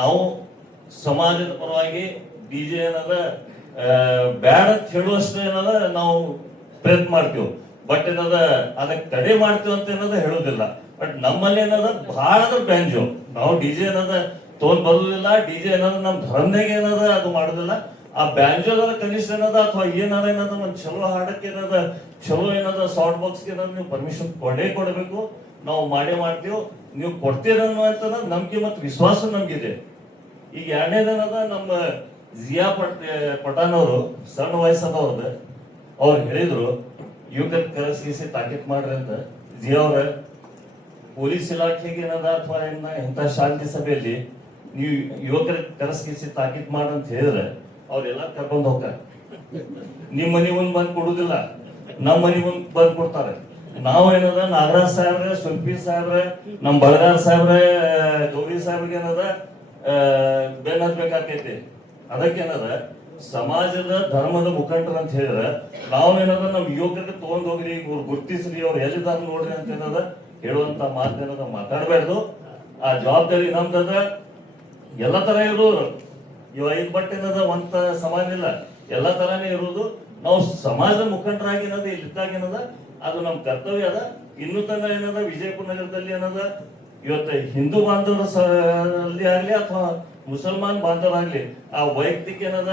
ನಾವು ಸಮಾಜದ ಪರವಾಗಿ DJ ಏನದ ಬ್ಯಾಡ ಅಂತ ಹೇಳುವಷ್ಟು ಏನದ ನಾವು ಪ್ರಯತ್ನ ಮಾಡ್ತೀವಿ. ಬಟ್ ಏನದ ಅದಕ್ಕೆ ತಡೆ ಮಾಡ್ತೀವಿ ಅಂತ ಏನದ ಹೇಳುದಿಲ್ಲ. ಬಟ್ ನಮ್ಮಲ್ಲಿ ಏನದ ಬಹಳ ಬ್ಯಾಂಜು ನಾವು DJ ಏನದ ತಗೊಂಡ್ ಬರುದಿಲ್ಲ. DJ ಏನದ ನಮ್ ಧರ್ಮದಾಗ ಏನದ ಅದು ಮಾಡುದಿಲ್ಲ. ಆ ಬ್ಯಾಂಜೋದ ಕನಿಷ್ಠ ಏನದ ಅಥವಾ ಏನಾರ ಏನದ ಒಂದ್ ಚಲೋ ಹಾಡಕ್ಕೆ ಏನದ ಚಲೋ ಏನದ ಸಾಫ್ಟ್ ಬಾಕ್ಸ್ ಏನದ ನೀವು ಪರ್ಮಿಷನ್ ಕೊಡಬೇಕು. ನಾವು ಮಾಡ್ತೀವಿ, ನೀವು ಕೊಡ್ತೀರ ಅನ್ನುವಂತ ನಂಬಿಕೆ ಮತ್ತು ವಿಶ್ವಾಸ ನಮ್ಗಿದೆ. ಈಗ 2ನೇದೇನದ ನಮ್ಮ ಜಿಯಾ ಪಠಾಣ್ ಅವರು ಸಣ್ಣ ವಯಸ್ಸದವ್ರದ ಅವ್ರು ಹೇಳಿದ್ರು ಯುವಕರ ಕರೆಸಿ ತಾಕೀತ್ ಮಾಡ್ರಿ ಅಂತ. ಜಿಯಾ ಅವ್ರ ಪೊಲೀಸ್ ಇಲಾಖೆಗೆ ಏನದ ಅಥವಾ ಇಂಥ ಶಾಂತಿ ಸಭೆಯಲ್ಲಿ ನೀವು ಯುವಕರ ಕರೆಸಿ ತಾಕೀತ್ ಮಾಡ್ರಂತ ಹೇಳಿದ್ರೆ ಅವ್ರೆಲ್ಲ ಕರ್ಕೊಂಡು ಹೋಗ್ತಾರೆ. ನಿಮ್ ಮನಿ ಮುಂದ್ ಬಂದ್ ಕೊಡುದಿಲ್ಲ, ನಮ್ಮ ಮನಿ ಮುಂದ್ ಬಂದ್ ಕೊಡ್ತಾರೆ. ನಾವು ಏನದ ನಾಗರಾಜ್ ಸಾಹೇಬ್ರೆ, ಸುಲ್ಪಿ ಸಾಹೇಬ್ರೆ, ನಮ್ ಬಳಗಾರ್ ಸಾಹೇಬ್ರೆ, ಗೌರಿ ಸಾಹೇಬ್ರಿಗೆ ಏನದ ಬೆನ್ ಹತ್ಬೇಕಾಕೈತಿ. ಅದಕ್ಕೇನದ ಸಮಾಜದ ಧರ್ಮದ ಮುಖಂಡರು ಅಂತ ಹೇಳಿದ್ರೆ ನಾವೇನದ ನಮ್ ಯುವಕರಿಗೆ ತಗೊಂಡ್ ಹೋಗ್ರಿ, ಇವ್ರು ಗುರ್ತಿಸ್ರಿ, ಅವ್ರು ಎಲ್ಲಿದ್ದಾರೆ ನೋಡ್ರಿ ಅಂತ ಏನದ ಹೇಳುವಂತ ಮಾತೇನದ ಮಾತಾಡ್ಬಾರ್ದು. ಆ ಜವಾಬ್ದಾರಿ ನಮ್ದದ. ಎಲ್ಲ ತರ ಇರೋರು ಇವಾಗ ಬಟ್ ಏನದ ಒಂದ ಸಮಾಜ ಇಲ್ಲ, ಎಲ್ಲ ತರಾನೇ ಇರುವುದು. ನಾವು ಸಮಾಜದ ಮುಖಂಡರಾಗಿ ಏನದ ಇಲ್ಲಿದ್ದಾಗ ಏನದ ಅದು ನಮ್ ಕರ್ತವ್ಯ ಅದ. ಇನ್ನೂ ತನಕ ಏನದ ವಿಜಯಪುರ ನಗರದಲ್ಲಿ ಏನದ ಇವತ್ತು ಹಿಂದೂ ಬಾಂಧವರಲ್ಲಿ ಆಗ್ಲಿ ಅಥವಾ ಮುಸಲ್ಮಾನ್ ಬಾಂಧವರಾಗ್ಲಿ ಆ ವೈಯಕ್ತಿಕ ಏನದ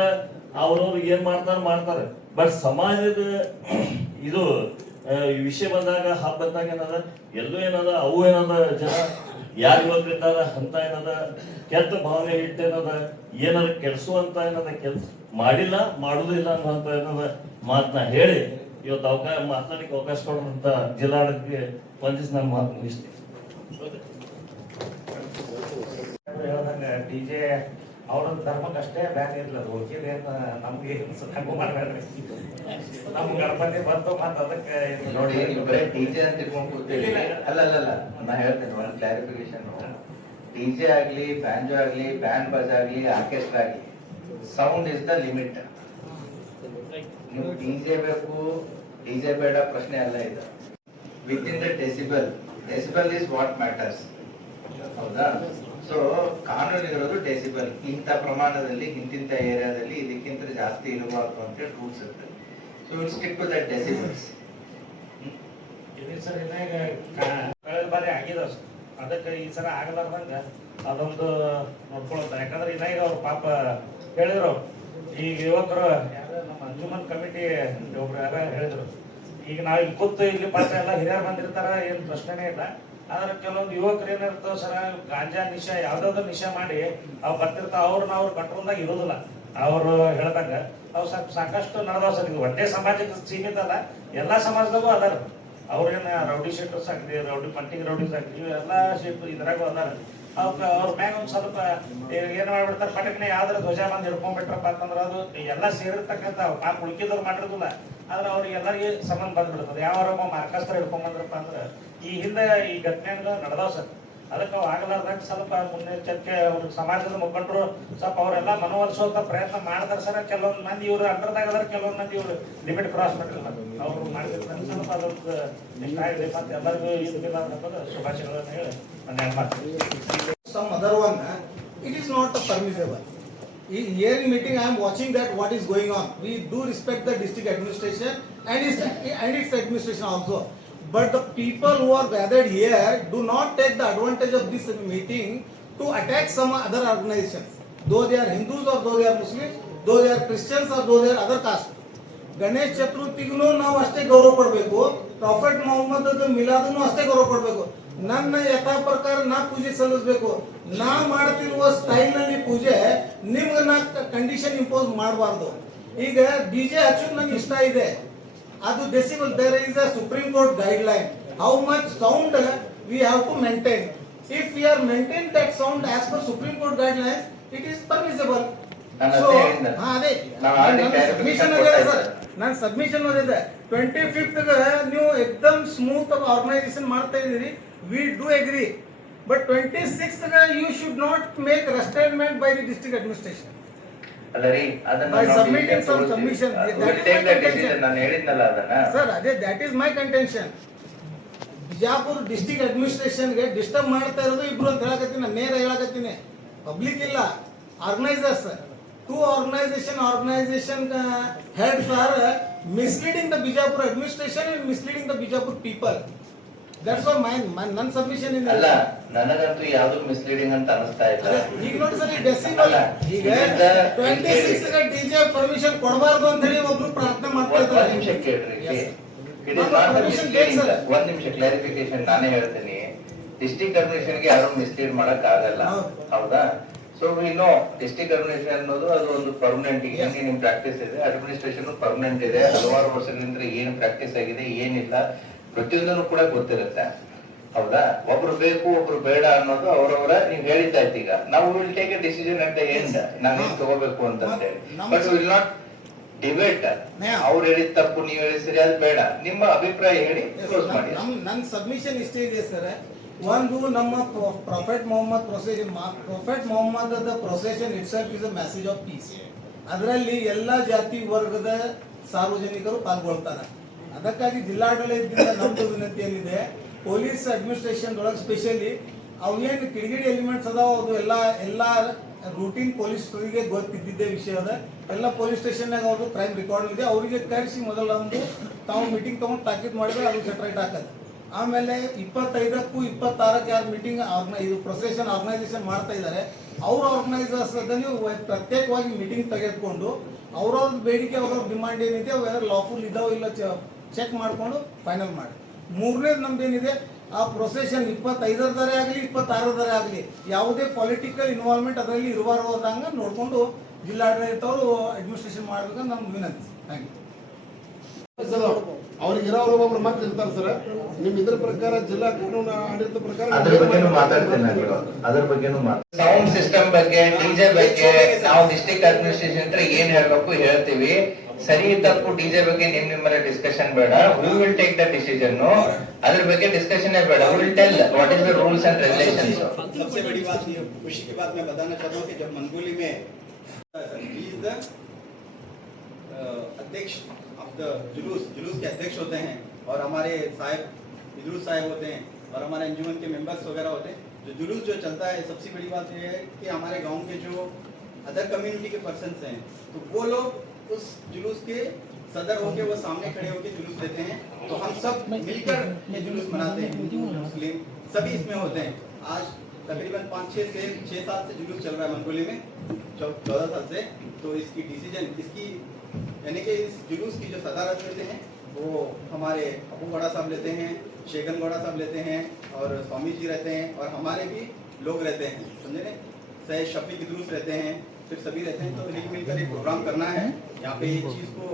ಅವ್ರವ್ರು ಏನ್ ಮಾಡ್ತಾರೆ. ಬಟ್ ಸಮಾಜದ ಇದು ವಿಷಯ ಬಂದಾಗ ಹಬ್ಬ ಬಂದಾಗ ಏನದ ಎಲ್ಲೂ ಏನದ ಅವು ಏನದ ಜನ ಯಾರು ಯುವಕರಿದ್ದಾರ ಅಂತ ಏನದ ಕೆಟ್ಟ ಭಾವನೆ ಇಟ್ಟೇನದ ಏನಾರ ಕೆಡ್ಸುವಂತ ಏನದ ಕೆಲ್ಸ ಮಾಡಿಲ್ಲ, ಮಾಡುದಿಲ್ಲ ಅನ್ನುವಂತ ಏನದ ಮಾತನ್ನ ಹೇಳಿ ಇವತ್ತು ಮಾತನಾಡಿಕೆ ಅವಕಾಶ ಕೊಡುವಂತ ಜಿಲ್ಲಾಡಳಿತಕ್ಕೆ ವಂದಿಸಿ ನನ್ನ ಮಾತು ಮುಗಿಸ್ತೀನಿ. DJ ಅವ್ರ ಧರ್ಮಕ್ಕಷ್ಟೇ ಬ್ಯಾನ್ ಇರ್ಲ, ಉಳ್ಕಿದೇನು ನಮ್ಗೆ ಹಂಗೂ ಮಾಡ್ಬೇಡ್ರಿ. ನಮ್ ಗಣಪತಿ ಬಂತು ಮತ್ತ ಅದಕ್ಕೆ ನೋಡಿ ನೀವು ಬರೀ DJ ಅಂತ ತಿಳ್ಕೊಂಡ್ ಕೂತೀರಿ. ಅಲ್ಲ ನಾ ಹೇಳ್ತೇನೆ ಒಂದು ಕ್ಲಾರಿಫಿಕೇಶನ್. DJ ಆಗ್ಲಿ, ಬ್ಯಾಂಜೋ ಆಗ್ಲಿ, ಬ್ಯಾಂಡ್ ಬಾಜ್ ಆಗ್ಲಿ, ಆರ್ಕೆಸ್ಟ್ರಾ ಆಗ್ಲಿ, ಸೌಂಡ್ ಇಸ್ ದ ಲಿಮಿಟ್. ನೀವು DJ ಬೇಕು, DJ ಬೇಡ ಪ್ರಶ್ನೆ ಅಲ್ಲ ಇದು. With in the decibel is what matters. ಹೌದಾ? ಸೊ ಕಾನೂನು ಇರೋದು ಡೆಸಿಬಲ್. ಇಂಥ ಪ್ರಮಾಣದಲ್ಲಿ ಇಂತಿಂಥ ಏರಿಯಾದಲ್ಲಿ ಇದಕ್ಕಿಂತ ಜಾಸ್ತಿ ಇರಬಾರ್ದು ಅಂತ ರೂಲ್ಸ್ ಇರ್ತದೆ. So it stick to that decibels. ಇದು ಸರ್ ಇನ್ನಾಗ ಕಳೆದ ಬಾರಿ ಆಗಿದ, ಅದಕ್ಕೆ ಈ ಸಲ ಆಗಲಾರ್ದಂಗ ಅದೊಂದು ನೋಡ್ಕೊಳತ್ತ. ಯಾಕಂದ್ರೆ ಇನ್ನಾಗ ಅವ್ರ ಪಾಪ ಹೇಳಿದ್ರು, ಈಗ ಯುವಕರು ಯಾರು ನಮ್ಮ ಅಂಜುಮನ್ ಕಮಿಟಿ ಒಬ್ರು ಯಾರ ಹೇಳಿದ್ರು, ಈಗ ನಾವು ಇಲ್ಲಿ ಕೂತು ಇಲ್ಲಿ ಪಾತ್ರ ಎಲ್ಲ ಹಿರಿಯರು ಬಂದಿರ್ತಾರ, ಏನು ಪ್ರಶ್ನೆನೇ ಇಲ್ಲ. ಆದ್ರೆ ಕೆಲವೊಂದು ಯುವಕರು ಏನಿರ್ತಾವ ಸರ ಗಾಂಜಾ ನಿಶಾ ಯಾವ್ದಾದ್ರು ನಿಶಾ ಮಾಡಿ ಅವ್ ಬರ್ತಿರ್ತಾವ. ಅವ್ರನ್ನ ಅವ್ರ ಕಂಟ್ರೋಲ್ದಾಗ ಇರೋದಿಲ್ಲ. ಅವರು ಹೇಳ್ದಂಗ ಅವ್ ಸಾಕಷ್ಟು ನಡೆದಾವ ಸರ್. ಇದು ಒಂದೇ ಸಮಾಜಕ್ಕೆ ಸೀಮಿತ ಅಲ್ಲ, ಎಲ್ಲಾ ಸಮಾಜದಾಗೂ ಅದಾರ. ಅವ್ರೇನ ರೌಡಿ ಶೀಟರ್ಸ್ ಆಗ್ಲಿ, ಪಂಟಿಂಗ್ ರೌಡೀಸ್ ಆಗ್ಲಿ, ಇವೆಲ್ಲಾ ಶೀಟ್ ಇದ್ರಾಗೂ ಅದಾರ. ಅವ್ರ ಮ್ಯಾಗ ಒಂದ್ ಸ್ವಲ್ಪ ಏನ್ ಮಾಡ್ಬಿಡ್ತಾರೆ, ಪಟಕ್ನೆ ಯಾವ್ದಾರ ಧ್ವಜ ಬಂದ್ ಹಿಡ್ಕೊಂಡ್ಬಿಟ್ರಪ್ಪ ಅಂತಂದ್ರ ಅದು ಎಲ್ಲ ಸೇರಿರ್ತಕ್ಕಂಥ ಪಾಪ ಉಳ್ಕಿದವ್ರು ಮಾಡಿರೋದಿಲ್ಲ. ಆದ್ರೆ ಅವ್ರಿಗೆ ಎಲ್ಲರಿಗೆ ಸಂಬಂಧ ಬಂದ್ಬಿಡ್ತದೆ. ಯಾವಾರೊಬ್ಬ ಮಾರ್ಕಸ್ತರ ಹಿಡ್ಕೊಂಡ್ಬಂದ್ರಪ್ಪ ಅಂದ್ರ ಈ ಹಿಂದೆ ಈ ಘಟನೆಗಳು ನಡೆದಾವ ಸರ್. ಅದಕ್ಕೆ ಅವು ಆಗಲಾರ್ದಾಗ ಸ್ವಲ್ಪ ಮುನ್ನೆಚ್ಚರಿಕೆ ಅವ್ರ ಸಮಾಜದ ಮುಖಂಡರು ಸ್ವಲ್ಪ ಅವರೆಲ್ಲ ಮನವೊಲಿಸುವಂತ ಪ್ರಯತ್ನ ಮಾಡ್ತಾರೆ ಸರ್. ಕೆಲವೊಂದು ಮಂದಿ ಇವರು ಅಂಡರ್ದಾಗ ಅದಾರ, ಕೆಲವೊಂದು ಮಂದಿ ಇವರು ಲಿಮಿಟ್ ಕ್ರಾಸ್ ಮಾಡಿರಲ್ಲ. ಅವ್ರು ಮಾಡಿದ್ರೆ ಸ್ವಲ್ಪ ಅದೊಂದು ಇಷ್ಟ ಆಗಿದೆ. ಮತ್ತೆ ಎಲ್ಲರಿಗೂ ಇದಕ್ಕಿಲ್ಲ ಅನ್ನೋದು ಶುಭಾಶಯಗಳನ್ನು ಹೇಳಿ ನನ್ನ ಮಾತು. Some other one, it is not permissible. In hearing meeting, I am watching that what is going on. We do respect the district administration and its administration also. But the people who are gathered here do not take the advantage of this meeting to attack some other organizations. Though they are Hindus or though they are Muslims, though they are Christians or though they are other caste. Ganesh ಚತುರ್ಥಿಗೂ ನಾವು ಅಷ್ಟೇ ಗೌರವ ಕೊಡಬೇಕು. Prophet Mohammed ಮಿಲಾದನ್ನು ಅಷ್ಟೇ ಗೌರವ ಕೊಡಬೇಕು. ನನ್ನ ಯಥಾ ಪ್ರಕಾರ ನಾ ಪೂಜೆ ಸಲ್ಲಿಸಬೇಕು. ನಾ ಮಾಡ್ತಿರುವ ಸ್ಟೈಲ್ ನಲ್ಲಿ ಪೂಜೆ ನಿಮ್ಗೆ ನಾ ಕಂಡೀಷನ್ ಇಂಪೋಸ್ ಮಾಡಬಾರ್ದು. ಈಗ DJ ಹಚ್ಚೋದು ನನಗೆ ಇಷ್ಟ ಇದೆ, ಅದು decibel. There is a supreme court guideline how much sound we have to maintain. If we are maintain that sound as per Supreme Court guidelines, it is permissible. ನಾನು So, ಅದೇ ಹೇಳಿದ್ದೆ. ಹಾ, ಅದೇ ನಾವು already ನನ್ನ clarification submission ಅದೇ ಕೊಡ್ತಾ sir, ಇದ್ದೆ. ನನ್ನ ಸಬ್ಮಿಷನ್ ಓದಿದೆ 25th ನೀವು ಎಕ್ದಮ್ ಸ್ಮೂತ್ ಆರ್ಗನೈಸೇಷನ್ ಮಾಡ್ತಾ ಇದೀರಿ, we do agree, but 26th you should not make restatement by the district administration ಅಲ್ಲ ರೀ, ಅದನ್ನ by ನಾವು submitting ಇಲ್ಲಿ some ತೋರಿಸ್ತೀವಿ. submission. We That will is take my that contention. decision. ನಾನು ಹೇಳಿದ್ನಲ್ಲ ಅದನ್ನ. ಸರ್ ಅದೇ that is my contention. Bijapur district ಅಡ್ಮಿನಿಸ್ಟ್ರೇಷನ್ಗೆ ಡಿಸ್ಟರ್ಬ್ ಮಾಡ್ತಾ ಇರೋದು ಇಬ್ರು ಅಂತ ಹೇಳಕತ್ತೀನಿ, ನಾನು ನೇರ ಹೇಳಕತ್ತೀನಿ, ಪಬ್ಲಿಕ್ ಇಲ್ಲ, organisers. Two organisation heads are misleading the Bijapur administration and misleading the Bijapur people. That's what ನನ್ನ ಸಬ್ಮಿಷನ್ ಇದೆ. ಅಲ್ಲ, ನನಗಂತೂ ಯಾವ್ದು ಮಿಸ್ಲೀಡಿಂಗ್ ಅಂತ ಅನಿಸ್ತಾ ಇಲ್ಲ. ಈಗ ನೋಡಿ ಸರ್, ಈ ಡೆಸಿಬಲ್ ಈಗ 26 ಗೆ ಡಿಜೆ ಪರ್ಮಿಷನ್ ಕೊಡಬಾರ್ದು ಅಂತ ಹೇಳಿ ಒಬ್ರು ಪ್ರಾರ್ಥನೆ ಮಾಡ್ತಾ ಒಂದ್ ಇದ್ದಾರೆ. ನಿಮಿಷ ಕೇಳ್ರಿ. Yes. It is not a misleading. ಒಂದ್ ನಿಮಿಷ ಕ್ಲಾರಿಫಿಕೇಶನ್ ನಾನೇ ಹೇಳ್ತೀನಿ. ಡಿಸ್ಟ್ರಿಕ್ಟ್ ಅಡ್ಮಿನಿಸ್ಟ್ರೇಷನ್ಗೆ ಯಾರು ಮಿಸ್ಲೀಡ್ ಮಾಡಕ್ ಆಗಲ್ಲ, ಹೌದಾ? So we know district administration ಅನ್ನೋದು ಅದು ಒಂದು ಪರ್ಮನೆಂಟ್, ಈಗ ನಿಮ್ ಪ್ರಾಕ್ಟೀಸ್ ಇದೆ, ಅಡ್ಮಿನಿಸ್ಟ್ರೇಷನ್ ಪರ್ಮನೆಂಟ್ ಇದೆ, ಹಲವಾರು ವರ್ಷಗಳಿಂದ ಏನ್ ಪ್ರಾಕ್ಟೀಸ್ ಆಗಿದೆ ಏನಿಲ್ಲ ಪ್ರತಿಯೊಂದನ್ನು ಕೂಡ ಗೊತ್ತಿರುತ್ತೆ, ಹೌದಾ? ಒಬ್ರು ಬೇಕು ಒಬ್ರು ಬೇಡ ಅನ್ನೋದು ಅವರವರ, ನೀವು ಹೇಳಿದ್ದಾಯ್ತು. ಈಗ ನಾವು will take A decision at the end, ನಾನು ಏನ್ ತಗೋಬೇಕು ಅಂತ ಹೇಳಿ, ಬಟ್ ವಿಲ್ ನಾಟ್ ಡಿಬೇಟ್. ಅವ್ರು ಹೇಳಿದ ತಪ್ಪು, ನೀವು ಹೇಳಿದ ಸರಿ, ಅದು ಬೇಡ. ನಿಮ್ಮ ಅಭಿಪ್ರಾಯ ಹೇಳಿ, ಕ್ಲೋಸ್ ಮಾಡಿ. ನನ್ನ ಸಬ್ಮಿಷನ್ ಇಷ್ಟೇ ಇದೆ ಸರ್. ಒಂದು, ನಮ್ಮ prophet Muhammad procession itself is a message of peace. ಅದರಲ್ಲಿ ಎಲ್ಲ ಜಾತಿ ವರ್ಗದ ಸಾರ್ವಜನಿಕರು ಪಾಲ್ಗೊಳ್ತಾರೆ. ಅದಕ್ಕಾಗಿ ಜಿಲ್ಲಾಡಳಿತದಿಂದ ನಮ್ದು ವಿನಂತಿ ಏನಿದೆ, ಪೊಲೀಸ್ ಅಡ್ಮಿನಿಸ್ಟ್ರೇಷನ್ ಒಳಗೆ ಸ್ಪೆಷಲಿ ಅವೇನು ಕಿಡಿಗಿಡಿ ಎಲಿಮೆಂಟ್ಸ್ ಅದಾವ, ಅದು ಎಲ್ಲ ರೂಟೀನ್ ಪೊಲೀಸರಿಗೆ ಗೊತ್ತಿದ್ದಿದ್ದೇ ವಿಷಯ ಅದ. ಎಲ್ಲ ಪೊಲೀಸ್ ಸ್ಟೇಷನ್ನಾಗ ಅವ್ರದ್ದು ಕ್ರೈಮ್ ರೆಕಾರ್ಡ್ ಇದೆ, ಅವರಿಗೆ ಕರೆಸಿ ಮೊದಲೊಂದು ತಾವು ಮೀಟಿಂಗ್ ತಗೊಂಡು ತಾಕೀತು ಮಾಡಿದ್ರೆ ಅದು ಸೆಟ್ರೈಟ್ ಹಾಕೋದು. ಆಮೇಲೆ 25ಕ್ಕೂ 26ಕ್ಕೆ ಯಾರು ಮೀಟಿಂಗ್ ಇದು ಪ್ರೊಸೆಷನ್ ಆರ್ಗನೈಸೇಷನ್ ಮಾಡ್ತಾ ಇದ್ದಾರೆ, ಅವ್ರ ಆರ್ಗನೈಸರ್ಸ್ ನೀವು ಪ್ರತ್ಯೇಕವಾಗಿ ಮೀಟಿಂಗ್ ತೆಗೆದುಕೊಂಡು ಅವ್ರವ್ರ ಬೇಡಿಕೆ ಅವ್ರವ್ರ ಡಿಮಾಂಡ್ ಏನಿದೆ ಅವೆಲ್ಲ ಲಾಫುಲ್ ಇದಾವ ಇಲ್ಲ ಚೆಕ್ ಮಾಡಿಕೊಂಡು ಫೈನಲ್ ಮಾಡಿ. ಮೂರನೇದು ನಮ್ದೇನಿದೆ, ಆ ಪ್ರೊಸೆಷನ್ 25ರದರೆ ಆಗಲಿ 26ರದರೆ ಆಗಲಿ ಯಾವುದೇ ಪೊಲಿಟಿಕಲ್ ಇನ್ವಾಲ್ವ್ಮೆಂಟ್ ಅದರಲ್ಲಿ ಇರಬಾರ್ದಂಗ ನೋಡಿಕೊಂಡು ಜಿಲ್ಲಾಡಳಿತವರು ಅಡ್ಮಿನಿಸ್ಟ್ರೇಷನ್ ಮಾಡ್ಬೇಕಂತ ನಮ್ಗೆ ವಿನಂತಿ. Thank you. ಅವ್ರಿಗೆ ಇರೋರು ಒಬ್ರು ಮತ್ತೆ ಇರ್ತಾರೆ ಸರ್. ನಿಮ್ ಇದ್ರ ಪ್ರಕಾರ ಜಿಲ್ಲಾ ಕಾನೂನು ಆಡಳಿತ ಪ್ರಕಾರ ಅದ್ರ ಬಗ್ಗೆನೂ ಮಾತಾಡ್ತೇನೆ ನಾನು ಇವಾಗ. ಅದ್ರ ಬಗ್ಗೆನೂ ಸೌಂಡ್ ಸಿಸ್ಟಮ್ ಬಗ್ಗೆ, ಡಿಜೆ ಬಗ್ಗೆ ನಾವು ಡಿಸ್ಟ್ರಿಕ್ಟ್ ಅಡ್ಮಿನಿಸ್ಟ್ರೇಷನ್ ಹತ್ರ ಏನ್ ಹೇಳ್ಬೇಕು ಹೇಳ್ತೀವಿ. ಸರಿ ತಪ್ಪು ಡಿಜೆ ಬಗ್ಗೆ ನಿಮ್ಮಲ್ಲಿ ಡಿಸ್ಕಷನ್ ಬೇಡ. We will take the decision. ಅದ್ರ ಬಗ್ಗೆ ಡಿಸ್ಕಷನ್ ಬೇಡ. We will tell what is the rules and regulations. सबसे बड़ी बात ये खुशी की बात मैं बताना चाहता हूँ कि जब मनगोली में अध्यक्ष ऑफ द जुलूस के अध्यक्ष होते हैं और हमारे साहब इदरूस साहब होते हैं और हमारे अंजुमन के मेंबर्स वगैरह होते हैं, जो जुलूस जो चलता है, सबसे बड़ी बात ये है कि हमारे गांव के जो अदर कम्युनिटी के पर्सन्स हैं, तो वो लोग उस जुलूस के सदर होके वो सामने खड़े होके जुलूस देते हैं, तो हम सब मिलकर ये जुलूस मनाते हैं, हिंदू मुस्लिम सभी इसमें होते हैं। आज तकरीबन 6 साल से जुलूस चल रहा है मनगोली में, 14 साल से। तो इसकी डिसीजन यानी कि इस जुलूस की जो सदारत लेते हैं वो हमारे अबू गौड़ा साहब लेते हैं, शेखन गौड़ा साहब लेते हैं और स्वामी जी रहते हैं और हमारे भी लोग रहते हैं, समझे ने, सैयद शफीक इदरूस रहते हैं, फिर सभी रहते हैं। तो हिल मिलकर एक प्रोग्राम करना है। यहाँ पे एक चीज़ को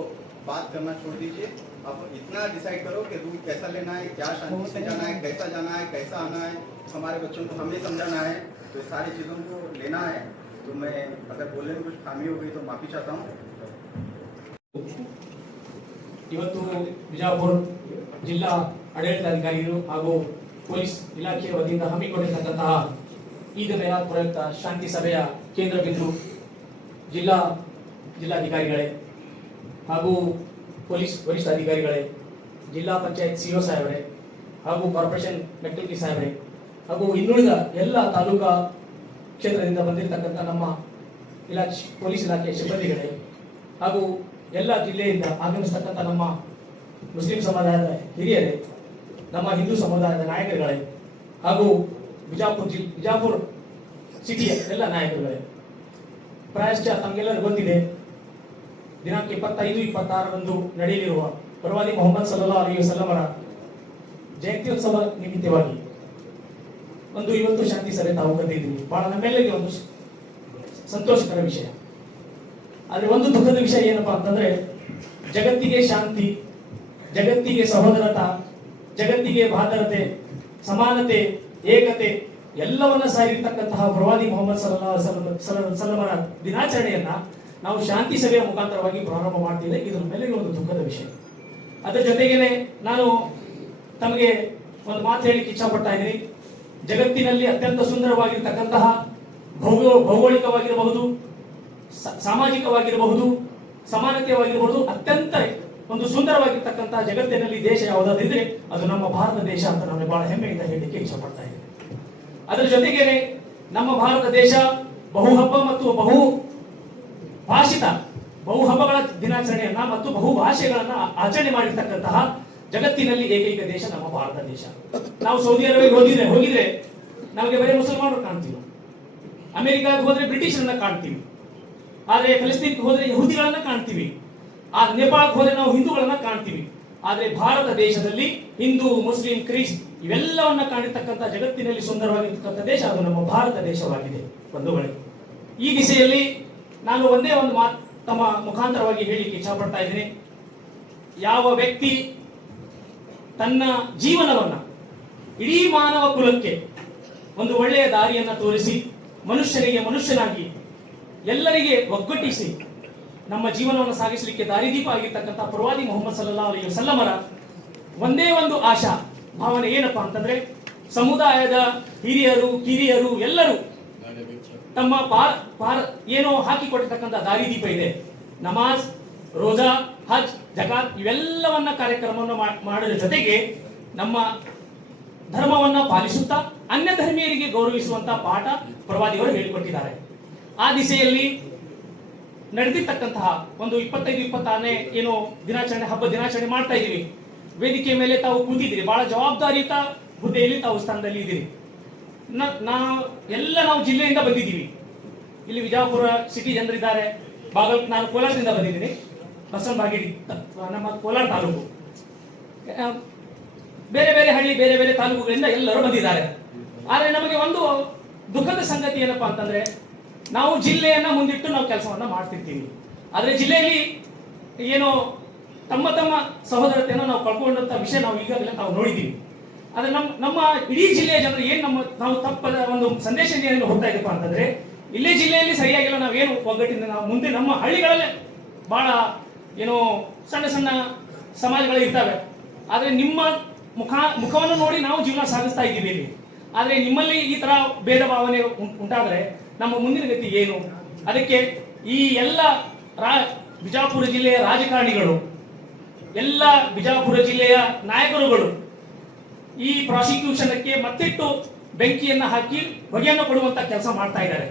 बात करना छोड़ दीजिए, अब इतना डिसाइड करो कि रूट कैसा लेना है, क्या शांति से जाना है, कैसा जाना है, कैसा आना है, हमारे बच्चों को हमें समझाना है, तो सारी चीज़ों को लेना है। तो मैं अगर बोलने में कुछ खामी हो गई तो माफ़ी चाहता हूँ। ಇವತ್ತು ಬಿಜಾಪುರ ಜಿಲ್ಲಾ ಆಡಳಿತಾಧಿಕಾರಿಗಳು ಹಾಗೂ ಪೊಲೀಸ್ ಇಲಾಖೆಯ ವತಿಯಿಂದ ಹಮ್ಮಿಕೊಂಡಿರತಕ್ಕಂತಹ ಈದ್ ಮಿಲಾದ್ ಪ್ರಯುಕ್ತ ಶಾಂತಿ ಸಭೆಯ ಕೇಂದ್ರ ಬಿಂದು ಜಿಲ್ಲಾಧಿಕಾರಿಗಳೇ ಹಾಗೂ ಪೊಲೀಸ್ ವರಿಷ್ಠಾಧಿಕಾರಿಗಳೇ, ಜಿಲ್ಲಾ ಪಂಚಾಯತ್ ಸಿಒ ಸಾಹೇಬರೇ ಹಾಗೂ ಕಾರ್ಪೊರೇಷನ್ ಮೆಟ್ರಿಕಿ ಸಾಹೇಬರೇ ಹಾಗೂ ಇನ್ನುಳಿದ ಎಲ್ಲ ತಾಲೂಕಾ ಕ್ಷೇತ್ರದಿಂದ ಬಂದಿರತಕ್ಕಂಥ ನಮ್ಮ ಪೊಲೀಸ್ ಇಲಾಖೆಯ ಸಿಬ್ಬಂದಿಗಳೇ ಹಾಗೂ ಎಲ್ಲ ಜಿಲ್ಲೆಯಿಂದ ಆಗಮಿಸತಕ್ಕಂಥ ನಮ್ಮ ಮುಸ್ಲಿಂ ಸಮುದಾಯದ ಹಿರಿಯರೇ, ನಮ್ಮ ಹಿಂದೂ ಸಮುದಾಯದ ನಾಯಕರುಗಳೇ ಹಾಗೂ ಬಿಜಾಪುರ ಸಿಟಿಯ ಎಲ್ಲ ನಾಯಕರುಗಳೇ, ಪ್ರಾಯಶ್ಚ ತಮಗೆಲ್ಲರೂ ಗೊತ್ತಿದೆ, ದಿನಾಂಕ 25-26ರಂದು ನಡೆಯಲಿರುವ ಪ್ರವಾದಿ ಮೊಹಮ್ಮದ್ ಸಲ್ಲಲ್ಲಾಹು ಅಲೈಹಿ ವಸಲ್ಲಮರ ಜಯಂತ್ಯೋತ್ಸವ ನಿಮಿತ್ತವಾಗಿ ಇವತ್ತು ಶಾಂತಿ ಸಭೆ ತಾವು ಕರೆದಿದ್ದೀವಿ. ಬಹಳ ನಮ್ಮೆಲ್ಲರಿಗೆ ಒಂದು ಸಂತೋಷಕರ ವಿಷಯ. ಆದರೆ ಒಂದು ದುಃಖದ ವಿಷಯ ಏನಪ್ಪಾ ಅಂತಂದ್ರೆ, ಜಗತ್ತಿಗೆ ಶಾಂತಿ, ಜಗತ್ತಿಗೆ ಸಹೋದರತ, ಜಗತ್ತಿಗೆ ಭಾದರತೆ, ಸಮಾನತೆ, ಏಕತೆ ಎಲ್ಲವನ್ನ ಸಾರಿರ್ತಕ್ಕಂತಹ ಪ್ರವಾದಿ ಮೊಹಮ್ಮದ್ ಸಲ್ಲಮರ ದಿನಾಚರಣೆಯನ್ನ ನಾವು ಶಾಂತಿ ಸಭೆಯ ಮುಖಾಂತರವಾಗಿ ಪ್ರಾರಂಭ ಮಾಡ್ತಿದ್ದೆ. ಇದರ ಮೇಲೆ ಒಂದು ದುಃಖದ ವಿಷಯ. ಅದರ ಜೊತೆಗೇನೆ ನಾನು ತಮಗೆ ಒಂದು ಮಾತು ಹೇಳಿಕ್ಕೆ ಇಚ್ಛಪಡ್ತಾ ಇದ್ದೀನಿ. ಜಗತ್ತಿನಲ್ಲಿ ಅತ್ಯಂತ ಸುಂದರವಾಗಿರ್ತಕ್ಕಂತಹ ಭೌಗೋಳಿಕವಾಗಿರಬಹುದು, ಸಾಮಾಜಿಕವಾಗಿರಬಹುದು, ಸಮಾನತೆಯಾಗಿರಬಹುದು, ಅತ್ಯಂತ ಒಂದು ಸುಂದರವಾಗಿರ್ತಕ್ಕಂತಹ ಜಗತ್ತಿನಲ್ಲಿ ದೇಶ ಯಾವುದಾದ್ರೆ ಅದು ನಮ್ಮ ಭಾರತ ದೇಶ ಅಂತ ನಾನು ಬಹಳ ಹೆಮ್ಮೆಯಿಂದ ಹೇಳಲಿಕ್ಕೆ ಇಷ್ಟಪಡ್ತಾ ಇದ್ದೀನಿ. ಅದರ ಜೊತೆಗೇನೆ ನಮ್ಮ ಭಾರತ ದೇಶ ಬಹು ಹಬ್ಬ ಮತ್ತು ಬಹು ಹಬ್ಬಗಳ ದಿನಾಚರಣೆಯನ್ನ ಮತ್ತು ಬಹು ಭಾಷೆಗಳನ್ನ ಆಚರಣೆ ಮಾಡಿರ್ತಕ್ಕಂತಹ ಜಗತ್ತಿನಲ್ಲಿ ಏಕೈಕ ದೇಶ ನಮ್ಮ ಭಾರತ ದೇಶ. ನಾವು ಸೌದಿ ಅರೇಬಿಯಾಗೆ ಹೋಗಿದ್ರೆ ನಮಗೆ ಬರೀ ಮುಸಲ್ಮಾನರು ಕಾಣ್ತೀವಿ, ಅಮೆರಿಕಾಗೆ ಹೋದ್ರೆ ಬ್ರಿಟಿಷರನ್ನ ಕಾಣ್ತೀವಿ, ಆದ್ರೆ ಫಲಸ್ತೀನ್ಗೆ ಹೋದ್ರೆ ಯಹೂದಿಗಳನ್ನ ಕಾಣ್ತೀವಿ, ಆ ನೇಪಾಳಕ್ಕೆ ಹೋದ್ರೆ ನಾವು ಹಿಂದೂಗಳನ್ನ ಕಾಣ್ತೀವಿ. ಆದ್ರೆ ಭಾರತ ದೇಶದಲ್ಲಿ ಹಿಂದೂ, ಮುಸ್ಲಿಂ, ಕ್ರಿಸ್ಟ್ ಇವೆಲ್ಲವನ್ನ ಕಾಣಿರ್ತಕ್ಕಂಥ ಜಗತ್ತಿನಲ್ಲಿ ಸುಂದರವಾಗಿರ್ತಕ್ಕಂಥ ದೇಶ ಅದು ನಮ್ಮ ಭಾರತ ದೇಶವಾಗಿದೆ ಬಂಧುಗಳೇ. ಈ ದಿಸೆಯಲ್ಲಿ ನಾನು ಒಂದೇ ಒಂದು ಮಾತು ತಮ್ಮ ಮುಖಾಂತರವಾಗಿ ಹೇಳಿಕ್ಕೆ ಇಚ್ಛಪಡ್ತಾ ಇದ್ದೀನಿ. ಯಾವ ವ್ಯಕ್ತಿ ತನ್ನ ಜೀವನವನ್ನ ಇಡೀ ಮಾನವ ಕುಲಕ್ಕೆ ಒಂದು ಒಳ್ಳೆಯ ದಾರಿಯನ್ನ ತೋರಿಸಿ ಮನುಷ್ಯನಿಗೆ ಮನುಷ್ಯನಾಗಿ ಎಲ್ಲರಿಗೆ ಒಗ್ಗಟ್ಟಿಸಿ ನಮ್ಮ ಜೀವನವನ್ನು ಸಾಗಿಸಲಿಕ್ಕೆ ದಾರಿದೀಪ ಆಗಿರ್ತಕ್ಕಂಥ ಪ್ರವಾದಿ ಮೊಹಮ್ಮದ್ ಸಲ್ಲಲ್ಲಾಹು ಅಲೈಹಿ ವಸಲ್ಲಮರ ಒಂದೇ ಒಂದು ಆಶಾ ಭಾವನೆ ಏನಪ್ಪಾ ಅಂತಂದ್ರೆ, ಸಮುದಾಯದ ಹಿರಿಯರು ಕಿರಿಯರು ಎಲ್ಲರೂ ತಮ್ಮ ಏನೋ ಹಾಕಿಕೊಟ್ಟಿರ್ತಕ್ಕಂಥ ದಾರಿದೀಪ ಇದೆ. ನಮಾಜ್, ರೋಜಾ, ಹಜ್, ಜಕಾತ್ ಇವೆಲ್ಲವನ್ನ ಕಾರ್ಯಕ್ರಮವನ್ನು ಮಾಡೋದ್ರ ಜೊತೆಗೆ ನಮ್ಮ ಧರ್ಮವನ್ನ ಪಾಲಿಸುತ್ತಾ ಅನ್ಯ ಧರ್ಮೀಯರಿಗೆ ಗೌರವಿಸುವಂತಹ ಪಾಠ ಪ್ರವಾದಿಯವರು ಹೇಳಿಕೊಟ್ಟಿದ್ದಾರೆ. ಆ ದಿಸೆಯಲ್ಲಿ ನಡೆದಿರ್ತಕ್ಕಂತಹ ಒಂದು 25-26ನೇ ಏನು ದಿನಾಚರಣೆ ಹಬ್ಬ ದಿನಾಚರಣೆ ಮಾಡ್ತಾ ಇದೀವಿ. ವೇದಿಕೆ ಮೇಲೆ ತಾವು ಕೂತಿದ್ದೀರಿ, ಬಹಳ ಜವಾಬ್ದಾರಿಯುತ ಹುದ್ದೆಯಲ್ಲಿ ತಾವು ಸ್ಥಾನದಲ್ಲಿ ಇದ್ದೀರಿ. ನಾವು ಜಿಲ್ಲೆಯಿಂದ ಬಂದಿದ್ದೀವಿ. ಇಲ್ಲಿ ವಿಜಯಪುರ ಸಿಟಿ ಜನರಿದ್ದಾರೆ, ನಾನು ಕೋಲಾರದಿಂದ ಬಂದಿದ್ದೀನಿ, ಬಸವನ ಬಾಗೇಡಿ ನಮ್ಮ ಕೋಲಾರ ತಾಲೂಕು, ಬೇರೆ ಬೇರೆ ಹಳ್ಳಿ ಬೇರೆ ಬೇರೆ ತಾಲೂಕುಗಳಿಂದ ಎಲ್ಲರೂ ಬಂದಿದ್ದಾರೆ. ಆದರೆ ನಮಗೆ ಒಂದು ದುಃಖದ ಸಂಗತಿ ಏನಪ್ಪಾ ಅಂತಂದ್ರೆ, ನಾವು ಜಿಲ್ಲೆಯನ್ನ ಮುಂದಿಟ್ಟು ನಾವು ಕೆಲಸವನ್ನ ಮಾಡ್ತಿರ್ತೀವಿ, ಆದ್ರೆ ಜಿಲ್ಲೆಯಲ್ಲಿ ಏನೋ ತಮ್ಮ ಸಹೋದರತೆಯನ್ನು ನಾವು ಕಳ್ಕೊಂಡಂತ ವಿಷಯ ನಾವು ಈಗಾಗಲೇ ನಾವು ನೋಡಿದ್ದೀವಿ. ಆದ್ರೆ ನಮ್ಮ ಇಡೀ ಜಿಲ್ಲೆಯ ಜನರು ನಾವು ತಪ್ಪದ ಒಂದು ಸಂದೇಶ ಏನು ಹೋಗ್ತಾ ಇದೀವಿ ಅಂತಂದ್ರೆ, ಇಲ್ಲೇ ಜಿಲ್ಲೆಯಲ್ಲಿ ಸರಿಯಾಗಿಲ್ಲ, ನಾವೇನು ಒಗ್ಗಟ್ಟಿಂದ ನಾವು ಮುಂದೆ ನಮ್ಮ ಹಳ್ಳಿಗಳಲ್ಲೇ ಬಹಳ ಏನೋ ಸಣ್ಣ ಸಣ್ಣ ಸಮಾಜಗಳು ಇರ್ತವೆ. ಆದ್ರೆ ನಿಮ್ಮ ಮುಖವನ್ನು ನೋಡಿ ನಾವು ಜೀವನ ಸಾಗಿಸ್ತಾ ಇದ್ದೀವಿ ಇಲ್ಲಿ. ಆದ್ರೆ ನಿಮ್ಮಲ್ಲಿ ಈ ತರ ಭೇದ ಭಾವನೆ ಉಂಟಾದ್ರೆ ನಮ್ಮ ಮುಂದಿನ ಗತಿ ಏನು? ಅದಕ್ಕೆ ಈ ಎಲ್ಲ ಬಿಜಾಪುರ ಜಿಲ್ಲೆಯ ರಾಜಕಾರಣಿಗಳು, ಎಲ್ಲ ಬಿಜಾಪುರ ಜಿಲ್ಲೆಯ ನಾಯಕರುಗಳು ಈ ಪ್ರಾಸಿಕ್ಯೂಷನ್ಗೆ ಮತ್ತಿಟ್ಟು ಬೆಂಕಿಯನ್ನ ಹಾಕಿ ಹೊಗೆಯನ್ನು ಕೊಡುವಂತ ಕೆಲಸ ಮಾಡ್ತಾ ಇದ್ದಾರೆ.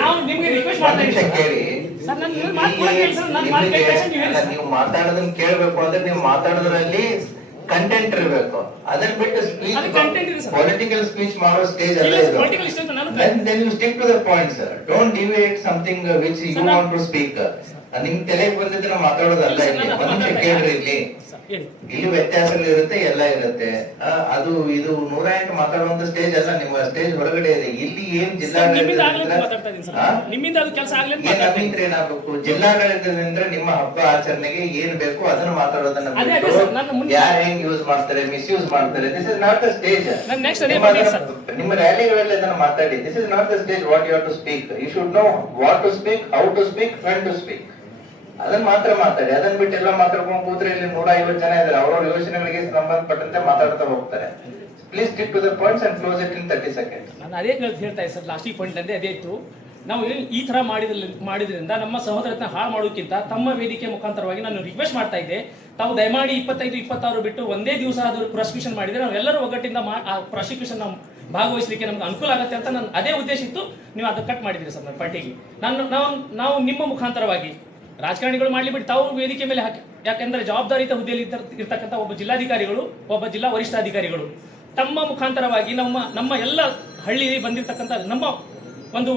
ನಾವು ನಿಮ್ಗೆ ರಿಕ್ವೆಸ್ಟ್ ಮಾಡ್ತಾ ಇದ್ದೀವಿ. ನೀವು ಮಾತಾಡೋದನ್ನ ಕೇಳಬೇಕು ಅಂದ್ರೆ ನೀವು ಮಾತಾಡೋದ್ರಲ್ಲಿ ಕಂಟೆಂಟ್ ಇರಬೇಕು. ಅದನ್ನ ಬಿಟ್ಟು ಪೊಲಿಟಿಕಲ್ ಸ್ಪೀಚ್ ಮಾಡೋ ಸ್ಟೇಜ್ ಅಲ್ಲ ಇದು. Then you stick to the point, sir. Don't deviate something which you want to speak. ನಿಮ್ ತಲೆಗೆ ಬಂದಿದ್ರೆ ಮಾತಾಡೋದಲ್ಲ. ಇಲ್ಲಿ ಇಲ್ಲಿ ವ್ಯತ್ಯಾಸ ಇರುತ್ತೆ, ಎಲ್ಲ ಇರುತ್ತೆ. ಅದು ಇದು 108 ಮಾತಾಡುವಂತ ಸ್ಟೇಜ್ ಅಲ್ಲ, ನಿಮ್ಮ ಸ್ಟೇಜ್ ಹೊರಗಡೆ ಇದೆ. ಇಲ್ಲಿ ಏನ್ ಏನಾಗಬೇಕು, ಜಿಲ್ಲಾಡಳಿತದಿಂದ ನಿಮ್ಮ ಹಬ್ಬ ಆಚರಣೆಗೆ ಏನ್ ಬೇಕು ಅದನ್ನ ಮಾತಾಡೋದನ್ನ ಯಾರು ಹೆಂಗ್ ಯೂಸ್ ಮಾಡ್ತಾರೆ, ಮಿಸ್ಯೂಸ್ ಮಾಡ್ತಾರೆ. This is not the stage. ನಿಮ್ಮ ರ್ಯಾಲಿಗಳಲ್ಲಿ ಅದನ್ನ ಮಾತಾಡಿ. This is not the stage what you have to speak. You should know what to speak, how to speak, when to speak. ಅದನ್ನ ಮಾತ್ರ ಮಾತಾಡಿ. ಅದನ್ನ ಬಿಟ್ಟು ಎಲ್ಲ ಮಾತಾಡ್ಕೊಂಡು ಕೂತ್ರೆ ಇಲ್ಲಿ 150 ಜನ ಇದ್ದಾರೆ, ಅವ್ರವ್ರ ಯೋಜನೆಗಳಿಗೆ ಸಂಬಂಧಪಟ್ಟಂತೆ ಮಾತಾಡ್ತಾ ಹೋಗ್ತಾರೆ. Please stick to the points and close it in 30 seconds. ನಾನು ಅದೇ ಹೇಳ್ತಾ ಇದ್ದೆ ಸರ್, ಲಾಸ್ಟಿಗೆ ಪಾಯಿಂಟ್ ಅದೇ ಇತ್ತು. ನಾವು ಈ ತರ ಮಾಡಿದ್ರಿಂದ ನಮ್ಮ ಸಹೋದರತನ ಹಾಳು ಮಾಡೋಕ್ಕಿಂತ ತಮ್ಮ ವೇದಿಕೆ ಮುಖಾಂತರವಾಗಿ ನಾನು ರಿಕ್ವೆಸ್ಟ್ ಮಾಡ್ತಾ ಇದ್ದೆ, ತಾವು ದಯಮಾಡಿ 25-26 ಬಿಟ್ಟು ಒಂದೇ ದಿವಸ ಆದರೂ ಪ್ರಾಸಿಕ್ಯೂಷನ್ ಮಾಡಿದ್ರೆ ನಾವು ಎಲ್ಲರೂ ಒಗ್ಗಟ್ಟಿಂದ ಆ ಪ್ರಾಸಿಕ್ಯೂಷನ್ ನಾವು ಭಾಗವಹಿಸಲಿಕ್ಕೆ ನಮ್ಗೆ ಅನುಕೂಲ ಆಗುತ್ತೆ ಅಂತ ನಾನು ಅದೇ ಉದ್ದೇಶ ಇತ್ತು. ನೀವು ಅದು ಕಟ್ ಮಾಡಿದ್ರಿ ಸರ್ ನನ್ನ ಪಾರ್ಟಿಗೆ. ನಾವು ನಿಮ್ಮ ಮುಖಾಂತರವಾಗಿ ರಾಜಕಾರಣಿಗಳು ಮಾಡಲಿ ಬಿಟ್ಟು ತಾವು ವೇದಿಕೆ ಮೇಲೆ ಹಾಕಿ. ಯಾಕೆಂದ್ರೆ ಜವಾಬ್ದಾರಿತ ಹುದ್ದೆಯಲ್ಲಿ ಇರ್ತಕ್ಕಂಥ ಒಬ್ಬ ಜಿಲ್ಲಾಧಿಕಾರಿಗಳು, ಒಬ್ಬ ಜಿಲ್ಲಾ ವರಿಷ್ಠಾಧಿಕಾರಿಗಳು ತಮ್ಮ ಮುಖಾಂತರವಾಗಿ ನಮ್ಮ ಎಲ್ಲ ಹಳ್ಳಿ ಬಂದಿರತಕ್ಕಂಥ ನಮ್ಮ ಒಂದು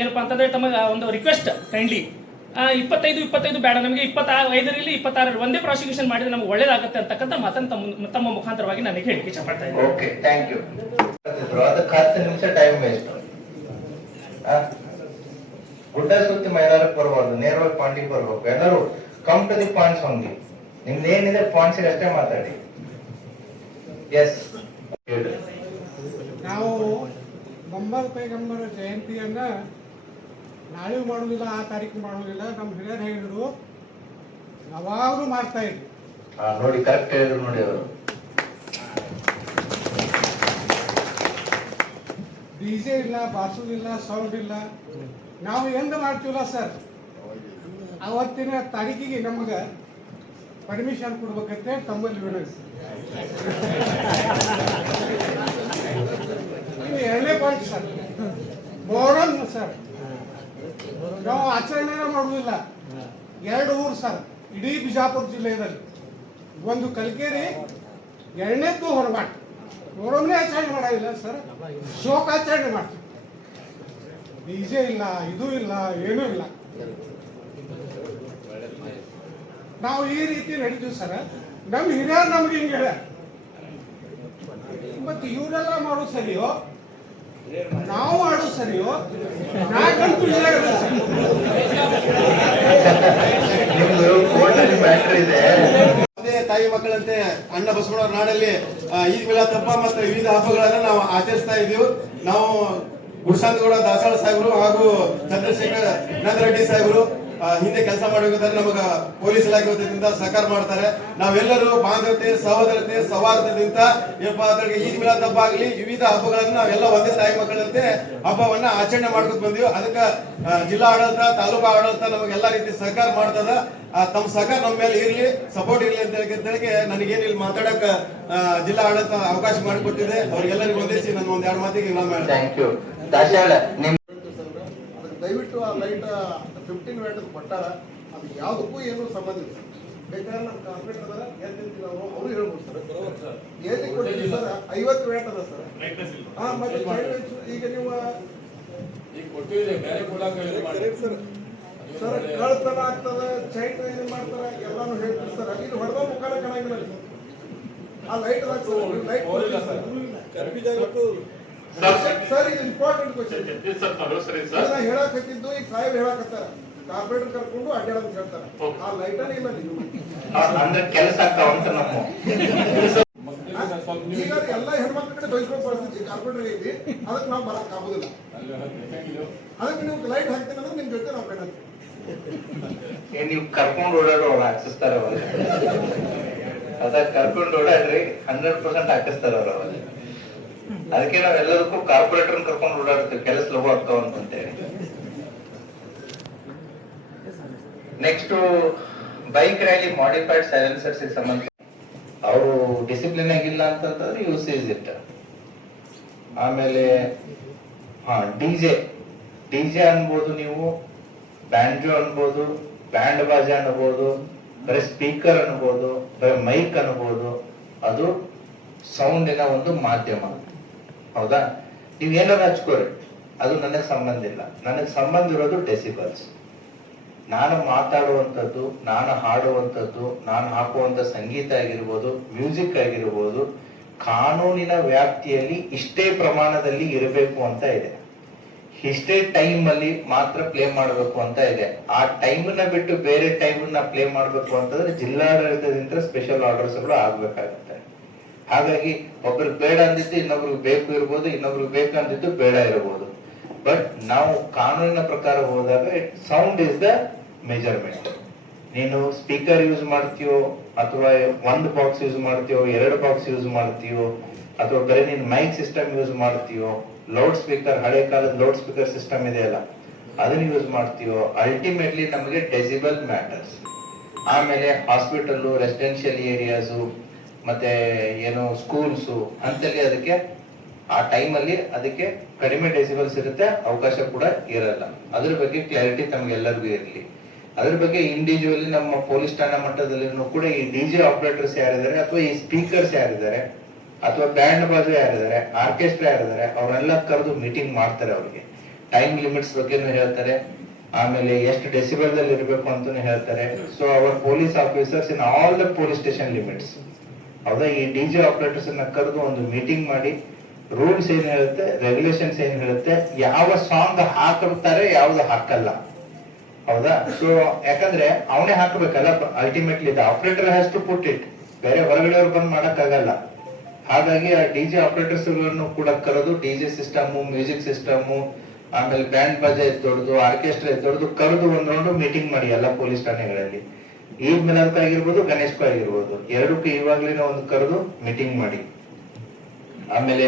ಏನಪ್ಪಾ ಅಂತಂದ್ರೆ ತಮ್ಮ ಒಂದು ರಿಕ್ವೆಸ್ಟ್ ಕೈಂಡ್ಲಿ 25 ಬೇಡ, ನಮಗೆ 25ರಲ್ಲಿ 26 ಒಂದೇ ಪ್ರಾಸಿಕ್ಯೂಷನ್ ಮಾಡಿದ್ರೆ ನಮ್ಗೆ ಒಳ್ಳೇದಾಗುತ್ತೆ ಅಂತಕ್ಕಂಥ ಮಾತನ್ನು ತಮ್ಮ ಮುಖಾಂತರವಾಗಿ ನನಗೆ ಹೇಳಿಕೆ ಇಷ್ಟಪಡ್ತಾ ಇದ್ದೀನಿ. Okay, thank you. ಅದಕ್ಕೆ 10 ನಿಮಿಷ ಟೈಮ್ ವೇಸ್ಟ್. ಗುಡ್ಡ ಸುತ್ತಿ ಮೈದಾನಕ್ಕೆ ಬರಬಾರ್ದು, ನೇರವಾಗಿ ಪಾಯಿಂಟಿಗೆ ಬರ್ಬೇಕು. ಎಲ್ಲರೂ come to the points only. ನಿಮ್ದು ಏನಿದೆ ಪಾಯಿಂಟ್ಸ್ ಅಷ್ಟೇ ಮಾತಾಡಿ. ಎಸ್, ನಾವು ಮೊಹಮ್ಮದ್ ಪೈಗಂಬರ್ ಜಯಂತಿಯನ್ನ ನಾಳೆ ಮಾಡುವುದಿಲ್ಲ, ಆ ತಾರೀಕು ಮಾಡುವುದಿಲ್ಲ. ನಮ್ಮ ಹಿರಿಯರು ಹೇಳಿದ್ರು ಯಾವಾಗಲೂ ಮಾಡ್ತಾ ಇದ್ವಿ. ನೋಡಿ ಕರೆಕ್ಟ್ ಹೇಳಿದ್ರು ನೋಡಿ ಅವರು. ಡಿಜೆ ಇಲ್ಲ, ಬಾಸುದಿಲ್ಲ, ಸೌಂಡ್ ಇಲ್ಲ. ನಾವು ಎಂದ ಮಾಡ್ತೀವಲ್ಲ ಸರ್, ಅವತ್ತಿನ ತಾರೀಕಿಗೆ ನಮ್ಗೆ ಪರ್ಮಿಷನ್ ಕೊಡ್ಬೇಕಂತೇಳಿ ತಮ್ಮಲ್ಲಿ ವಿನಂತಿ. ಎರಡನೇ ಪಾಯಿಂಟ್ ಸರ್, ಮೊಹರಂ ಸರ್ ನಾವು ಆಚರಣೆ ಮಾಡುವುದಿಲ್ಲ. 2 ಊರು ಸರ್ ಇಡೀ ಬಿಜಾಪುರ ಜಿಲ್ಲೆಯಲ್ಲಿ, ಒಂದು ಕಲ್ಕೇರಿ, ಎರಡನೇದ್ದು ಹೊರಮಾಟ. ಮೊಹರಂನೇ ಆಚರಣೆ ಮಾಡೋದಿಲ್ಲ ಸರ್, ಶೋಕಾಚರಣೆ ಮಾಡ್ತೀವಿ. ಡಿಜೆ ಇಲ್ಲ, ಇದು ಇಲ್ಲ, ಏನೂ ಇಲ್ಲ. ನಾವು ಈ ರೀತಿ ನಡೀತೀವಿ ಸರ್. ನಮ್ಮ ಹಿರಿಯರು ನಮ್ಗೆ ಹಿಂಗೆ ಹೇಳ, ಮತ್ತೆ ಇವರೆಲ್ಲ ಮಾಡೋದು ಸರಿಯೋ, ನಾವು ಆಡೋದು ಸರಿಯೋ? ನಾಕಂತೂ ತಾಯಿ ಮಕ್ಕಳಂತೆ ಅಣ್ಣ ಬಸವಣ್ಣವ್ರ ನಾಡಲ್ಲಿ ಈದ್ ಮಿಲಾದ್ ಹಬ್ಬ ಮತ್ತು ವಿವಿಧ ಹಬ್ಬಗಳನ್ನ ನಾವು ಆಚರಿಸ್ತಾ ಇದ್ದೀವಿ. ನಾವು ಗುರುಶಾಂತಗೌಡ ದಾಸಾಳ ಸಾಹೇಬರು ಹಾಗೂ ಚಂದ್ರಶೇಖರ್ ರೆಡ್ಡಿ ಸಾಹೇಬರು ಹಿಂದೆ ಕೆಲಸ ಮಾಡಬೇಕಾದ್ರೆ ನಮಗ ಪೊಲೀಸ್ ಇಲಾಖೆ ವತಿಯಿಂದ ಸಹಕಾರ ಮಾಡ್ತಾರೆ. ನಾವೆಲ್ಲರೂ ಬಾಂಧವತೆ, ಸಹೋದರತೆ, ಸೌಹಾರ್ದದಿಂದ ಈದ್ ಮಿಲಾದ್ ಹಬ್ಬ ಆಗಲಿ ವಿವಿಧ ಹಬ್ಬಗಳನ್ನ ನಾವೆಲ್ಲ ಒಂದೇ ತಾಯಿ ಮಕ್ಕಳಂತೆ ಹಬ್ಬವನ್ನ ಆಚರಣೆ ಮಾಡ್ಕೊತ ಬಂದೀವಿ. ಅದಕ್ಕೆ ಜಿಲ್ಲಾ ಆಡಳಿತ, ತಾಲೂಕು ಆಡಳಿತ ನಮಗೆಲ್ಲ ರೀತಿ ಸಹಕಾರ ಮಾಡ್ತದ. ತಮ್ಮ ಸಹಕಾರ ನಮ್ಮ ಮೇಲೆ ಇರ್ಲಿ, ಸಪೋರ್ಟ್ ಇರ್ಲಿ ಅಂತ ಹೇಳಿ ನನಗೇನು ಇಲ್ಲಿ ಮಾತಾಡಕ್ ಜಿಲ್ಲಾ ಆಡಳಿತ ಅವಕಾಶ ಮಾಡಿಕೊಟ್ಟಿದೆ. ಅವ್ರಿಗೆಲ್ಲರಿಗೂ ಒಂದೇಸಿ ನನ್ನ ಒಂದ್ 2 ಮಾತಿಗೆ ನಾನು ಥ್ಯಾಂಕ್ ಯು. ದಾಶಾಳ ದಯವಿಟ್ಟು ಆ ಲೈಟ್ 15 ವ್ಯಾಟ್ ಕೊಟ್ಟಾರ, ಅದು ಯಾವುದಕ್ಕೂ ಏನು ಸಂಬಂಧ ಇಲ್ಲ. ಬೇಕಾದ್ರೆ ನಮ್ಮ ಕಾರ್ಪೊರೇಟ್ ಅದ ಅವರು ಹೇಳ್ಬೋದು ಸರ್. ಏನಿಗೆ ಕೊಟ್ಟಿದ್ದೀವಿ ಸರ್? 50 ವ್ಯಾಟ್ ಅದ ಸರ್. ಮತ್ತೆ ಈಗ ನೀವು ಸರ್ ಕಳ್ತನ ಆಗ್ತದ, ಚೈಟ್ ಏನ್ ಮಾಡ್ತಾರ ಎಲ್ಲಾನು ಹೇಳ್ತೀವಿ ಸರ್. ಇದು ಹೊಡೆದ ಮುಖಾನ ಕಾಣಂಗಿಲ್ಲ. ಆ ಲೈಟ್ ಸರ್, ಇದು ಇಂಪಾರ್ಟೆಂಟ್ ಕ್ವಶನ್ ಹೇಳಕತ್ತಿದ್ದು. ಈಗ ಸಾಹೇಬ್ ಹೇಳಕತ್ತಾರ ಕಾರ್ಪೊರೇಟರ್ ಕರ್ಕೊಂಡು ಅಡ್ಡಾಡೋದು ಹೇಳ್ತಾರ. ಆ ಲೈಟರ್ ಇಲ್ಲ ಅಂದ್ರೆ ಕೆಲಸ ಆಗ್ತಾವಂತ ನಮ್ಮ ಈಗ ಎಲ್ಲ ಹೆಣ್ಮಕ್ಳ ಕಡೆ ಬಯಸ್ಕೋ ಪರಿಸ್ಥಿತಿ ಕಾರ್ಪೊರೇಟರ್ ಐತಿ. ಅದಕ್ಕೆ ನಾವು ಬರಕ್ ಆಗುದಿಲ್ಲ. ಅದಕ್ಕೆ ನೀವು ಲೈಟ್ ಹಾಕ್ತೀನಿ ಅಂದ್ರೆ ನಿಮ್ ಜೊತೆ ನಾವು ಕಡೆ ನೀವು ಕರ್ಕೊಂಡು ಓಡಾಡೋ ಅವ್ರು ಹಾಕಿಸ್ತಾರ. ಅವಾಗ ಅದ ಕರ್ಕೊಂಡು ಓಡಾಡ್ರಿ 100% ಹಾಕಿಸ್ತಾರ ಅವ್ರ. ಅವಾಗ ಅದಕ್ಕೆ ನಾವೆಲ್ಲದಕ್ಕೂ ಕಾರ್ಪೊರೇಟರ್ ಕರ್ಕೊಂಡು ಓಡಾಡ್ತೀವಿ, ಕೆಲಸ ಲಘು ಆಗ್ತಾವ ಅಂತೇಳಿ. ನೆಕ್ಸ್ಟ್ ಬೈಕ್ ರ್ಯಾಲಿ ಮಾಡಿಫೈಡ್ ಸೈಲೆನ್ಸರ್ಸ್ ಸಂಬಂಧ ಅವರು ಡಿಸಿಪ್ಲಿನ್ ಆಗಿಲ್ಲ ಅಂತಂದ್ರೆ ಯೂಸೇಜ್ ಇಟ್ಟ. ಆಮೇಲೆ ಡಿಜೆ ಅನ್ಬೋದು, ನೀವು ಬ್ಯಾಂಜೋ ಅನ್ಬೋದು, ಬ್ಯಾಂಡ್ ಬಾಜಾ ಅನ್ಬೋದು, ಬರೀ ಸ್ಪೀಕರ್ ಅನ್ಬೋದು, ಬರೀ ಮೈಕ್ ಅನ್ಬೋದು. ಅದು ಸೌಂಡಿನ ಒಂದು ಮಾಧ್ಯಮ, ಹೌದಾ? ನೀವ್ ಏನಾದ್ರು ಹಚ್ಕೋರಿ, ಅದು ನನಗೆ ಸಂಬಂಧ ಇಲ್ಲ. ನನಗೆ ಸಂಬಂಧ ಇರೋದು ಡೆಸಿಬಲ್ಸ್. ನಾನು ಮಾತಾಡುವಂಥದ್ದು, ನಾನು ಹಾಡುವಂಥದ್ದು, ನಾನು ಹಾಕುವಂತ ಸಂಗೀತ ಆಗಿರ್ಬೋದು, ಮ್ಯೂಸಿಕ್ ಆಗಿರ್ಬೋದು, ಕಾನೂನಿನ ವ್ಯಾಪ್ತಿಯಲ್ಲಿ ಇಷ್ಟೇ ಪ್ರಮಾಣದಲ್ಲಿ ಇರಬೇಕು ಅಂತ ಇದೆ. ಇಷ್ಟೇ ಟೈಮ್ ಅಲ್ಲಿ ಮಾತ್ರ ಪ್ಲೇ ಮಾಡಬೇಕು ಅಂತ ಇದೆ. ಆ ಟೈಮ್ನ ಬಿಟ್ಟು ಬೇರೆ ಟೈಮ್ನ ಪ್ಲೇ ಮಾಡಬೇಕು ಅಂತಂದ್ರೆ ಜಿಲ್ಲಾಡಳಿತದಿಂದ ಸ್ಪೆಷಲ್ ಆರ್ಡರ್ಸ್ ಗಳು ಆಗ್ಬೇಕಾಗುತ್ತೆ. ಹಾಗಾಗಿ ಒಬ್ರಿಗೆ ಬೇಡ ಅಂದಿದ್ದು ಇನ್ನೊಬ್ರಿಗೆ ಬೇಕು ಇರ್ಬೋದು, ಇನ್ನೊಬ್ರಿಗೆ ಬೇಕು ಅಂದಿದ್ದು ಬೇಡ ಇರಬಹುದು. ಬಟ್ ನಾವು ಕಾನೂನಿನ ಪ್ರಕಾರ ಹೋದಾಗ ಸೌಂಡ್ ಇಸ್ ದ ಮೆಜರ್ಮೆಂಟ್. ನೀನು ಸ್ಪೀಕರ್ ಯೂಸ್ ಮಾಡ್ತೀಯೋ, ಅಥವಾ 1 ಬಾಕ್ಸ್ ಯೂಸ್ ಮಾಡ್ತೀಯೋ, 2 ಬಾಕ್ಸ್ ಯೂಸ್ ಮಾಡ್ತೀಯೋ, ಅಥವಾ ಬರೀ ನೀನು ಮೈಕ್ ಸಿಸ್ಟಮ್ ಯೂಸ್ ಮಾಡ್ತೀಯೋ, ಲೌಡ್ ಸ್ಪೀಕರ್, ಹಳೆ ಕಾಲದ ಲೌಡ್ ಸ್ಪೀಕರ್ ಸಿಸ್ಟಮ್ ಇದೆಯಲ್ಲ ಅದನ್ನ ಯೂಸ್ ಮಾಡ್ತೀವೋ, ಅಲ್ಟಿಮೇಟ್ಲಿ ನಮಗೆ ಡೆಸಿಬಲ್ ಮ್ಯಾಟರ್ಸ್. ಆಮೇಲೆ ಹಾಸ್ಪಿಟಲ್, ರೆಸಿಡೆನ್ಷಿಯಲ್ ಏರಿಯಾಸು, ಮತ್ತೆ ಏನು ಸ್ಕೂಲ್ಸು ಅಂತಲ್ಲಿ ಅದಕ್ಕೆ ಆ ಟೈಮಲ್ಲಿ ಅದಕ್ಕೆ ಕಡಿಮೆ ಡೆಸಿಬಲ್ಸ್ ಇರುತ್ತೆ, ಅವಕಾಶ ಕೂಡ ಇರಲ್ಲ. ಅದ್ರ ಬಗ್ಗೆ ಕ್ಲಾರಿಟಿ ತಮ್ಗೆಲ್ಲರಿಗೂ ಇರಲಿ. ಅದ್ರ ಬಗ್ಗೆ ಇಂಡಿವಿಜುವಲಿ ನಮ್ಮ ಪೊಲೀಸ್ ಠಾಣಾ ಮಟ್ಟದಲ್ಲಿ ಕೂಡ ಈ ಡಿಜೆ ಆಪರೇಟರ್ಸ್ ಯಾರಿದ್ದಾರೆ, ಅಥವಾ ಈ ಸ್ಪೀಕರ್ಸ್ ಯಾರಿದ್ದಾರೆ, ಅಥವಾ ಬ್ಯಾಂಡ್ ಬಾಜು ಯಾರಿದ್ದಾರೆ, ಆರ್ಕೆಸ್ಟ್ರಾ ಯಾರಿದ್ದಾರೆ, ಅವರೆಲ್ಲ ಕರೆದು ಮೀಟಿಂಗ್ ಮಾಡ್ತಾರೆ. ಅವ್ರಿಗೆ ಟೈಮ್ ಲಿಮಿಟ್ಸ್ ಬಗ್ಗೆನೂ ಹೇಳ್ತಾರೆ, ಆಮೇಲೆ ಎಷ್ಟು ಡೆಸಿಬಲ್ ದಲ್ಲಿ ಇರಬೇಕು ಅಂತಾನು ಹೇಳ್ತಾರೆ. So our police officers in all the police station limits, ಹೌದಾ, ಈ ಡಿಜೆ ಆಪರೇಟರ್ಸ್ ಅನ್ನ ಕರೆದು ಒಂದು ಮೀಟಿಂಗ್ ಮಾಡಿ ರೂಲ್ಸ್ ಏನ್ ಹೇಳುತ್ತೆ, ರೆಗ್ಯುಲೇಷನ್ಸ್ ಏನ್ ಹೇಳುತ್ತೆ, ಯಾವ ಸಾಂಗ್ ಹಾಕಿರ್ತಾರೆ ಯಾವ್ದು ಹಾಕಲ್ಲ. ಹೌದಾ? ಸೊ ಯಾಕಂದ್ರೆ ಅವನೇ ಹಾಕಬೇಕಲ್ಲ ultimately. The operator has to put it. ಬೇರೆ ಹೊರಗಡೆಯವ್ರು ಬಂದ್ ಮಾಡಕ್ಕಾಗಲ್ಲ. ಹಾಗಾಗಿ ಆ ಡಿಜೆ ಆಪರೇಟರ್ಸ್ ಗಳನ್ನು ಕೂಡ ಕರೆದು ಡಿಜೆ ಸಿಸ್ಟಮ್, ಮ್ಯೂಸಿಕ್ ಸಿಸ್ಟಮ್, ಆಮೇಲೆ ಬ್ಯಾಂಡ್ ಬಾಜಾ ದೊಡ್ಡದು, ಆರ್ಕೆಸ್ಟ್ರಾ ದೊಡ್ಡದು ಕರೆದು ಒಂದ್ ರೌಂಡ್ ಮೀಟಿಂಗ್ ಮಾಡಿ ಎಲ್ಲ ಪೊಲೀಸ್ ಠಾಣೆಗಳಲ್ಲಿ. ಈದ್ ಮಿಲಾದ್ ಆಗಿರ್ಬೋದು, ಗಣೇಶ್ ಆಗಿರ್ಬೋದು, ಎರಡಕ್ಕೂ ಇವಾಗ್ಲಿನ ಒಂದು ಕರೆದು ಮೀಟಿಂಗ್ ಮಾಡಿ. ಆಮೇಲೆ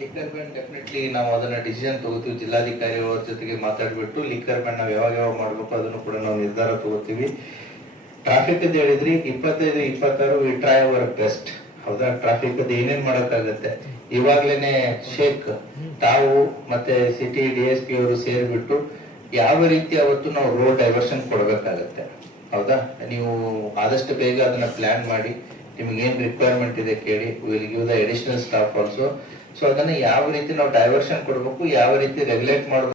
ಲಿಕ್ಕರ್ ಬ್ಯಾನ್ ಡೆಫಿನೆಟ್ಲಿ ನಾವು ಅದನ್ನ ಡಿಸಿಷನ್ ತಗೋತೀವಿ. ಜಿಲ್ಲಾಧಿಕಾರಿ ಅವ್ರ ಜೊತೆಗೆ ಮಾತಾಡ್ಬಿಟ್ಟು ಲಿಕ್ಕರ್ ಬ್ಯಾನ್ ನಾವು ಯಾವಾಗ ಮಾಡ್ಬೇಕು ಅದನ್ನು ಕೂಡ ನಾವು ನಿರ್ಧಾರ ತಗೋತೀವಿ. ಟ್ರಾಫಿಕ್ ಅದ್ ಹೇಳಿದ್ರಿ 25, 26 ವಿ ಟ್ರೈ ಅವರ್ ಬೆಸ್ಟ್. ಹೌದಾ? ಟ್ರಾಫಿಕ್ ಅದ್ ಏನೇನ್ ಮಾಡಕ್ಕಾಗತ್ತೆ ಇವಾಗ್ಲೇನೆ ಶೇಖ್ ತಾವು ಮತ್ತೆ ಸಿಟಿ DSP ಅವರು ಸೇರ್ಬಿಟ್ಟು ಯಾವ ರೀತಿ ಅವತ್ತು ನಾವು ರೋಡ್ ಡೈವರ್ಷನ್ ಕೊಡ್ಬೇಕಾಗತ್ತೆ. ಹೌದಾ? ನೀವು ಆದಷ್ಟು ಬೇಗ ಅದನ್ನ ಪ್ಲಾನ್ ಮಾಡಿ, ನಿಮ್ಗೆ ಏನ್ ರಿಕ್ವೈರ್ಮೆಂಟ್ ಇದೆ ಕೇಳಿ. Will give the additional staff also. So ಅದನ್ನ ಯಾವ ರೀತಿ ನಾವು ಡೈವರ್ಷನ್ ಕೊಡ್ಬೇಕು, ಯಾವ ರೀತಿ ರೆಗ್ಯುಲೇಟ್ ಮಾಡಬೇಕು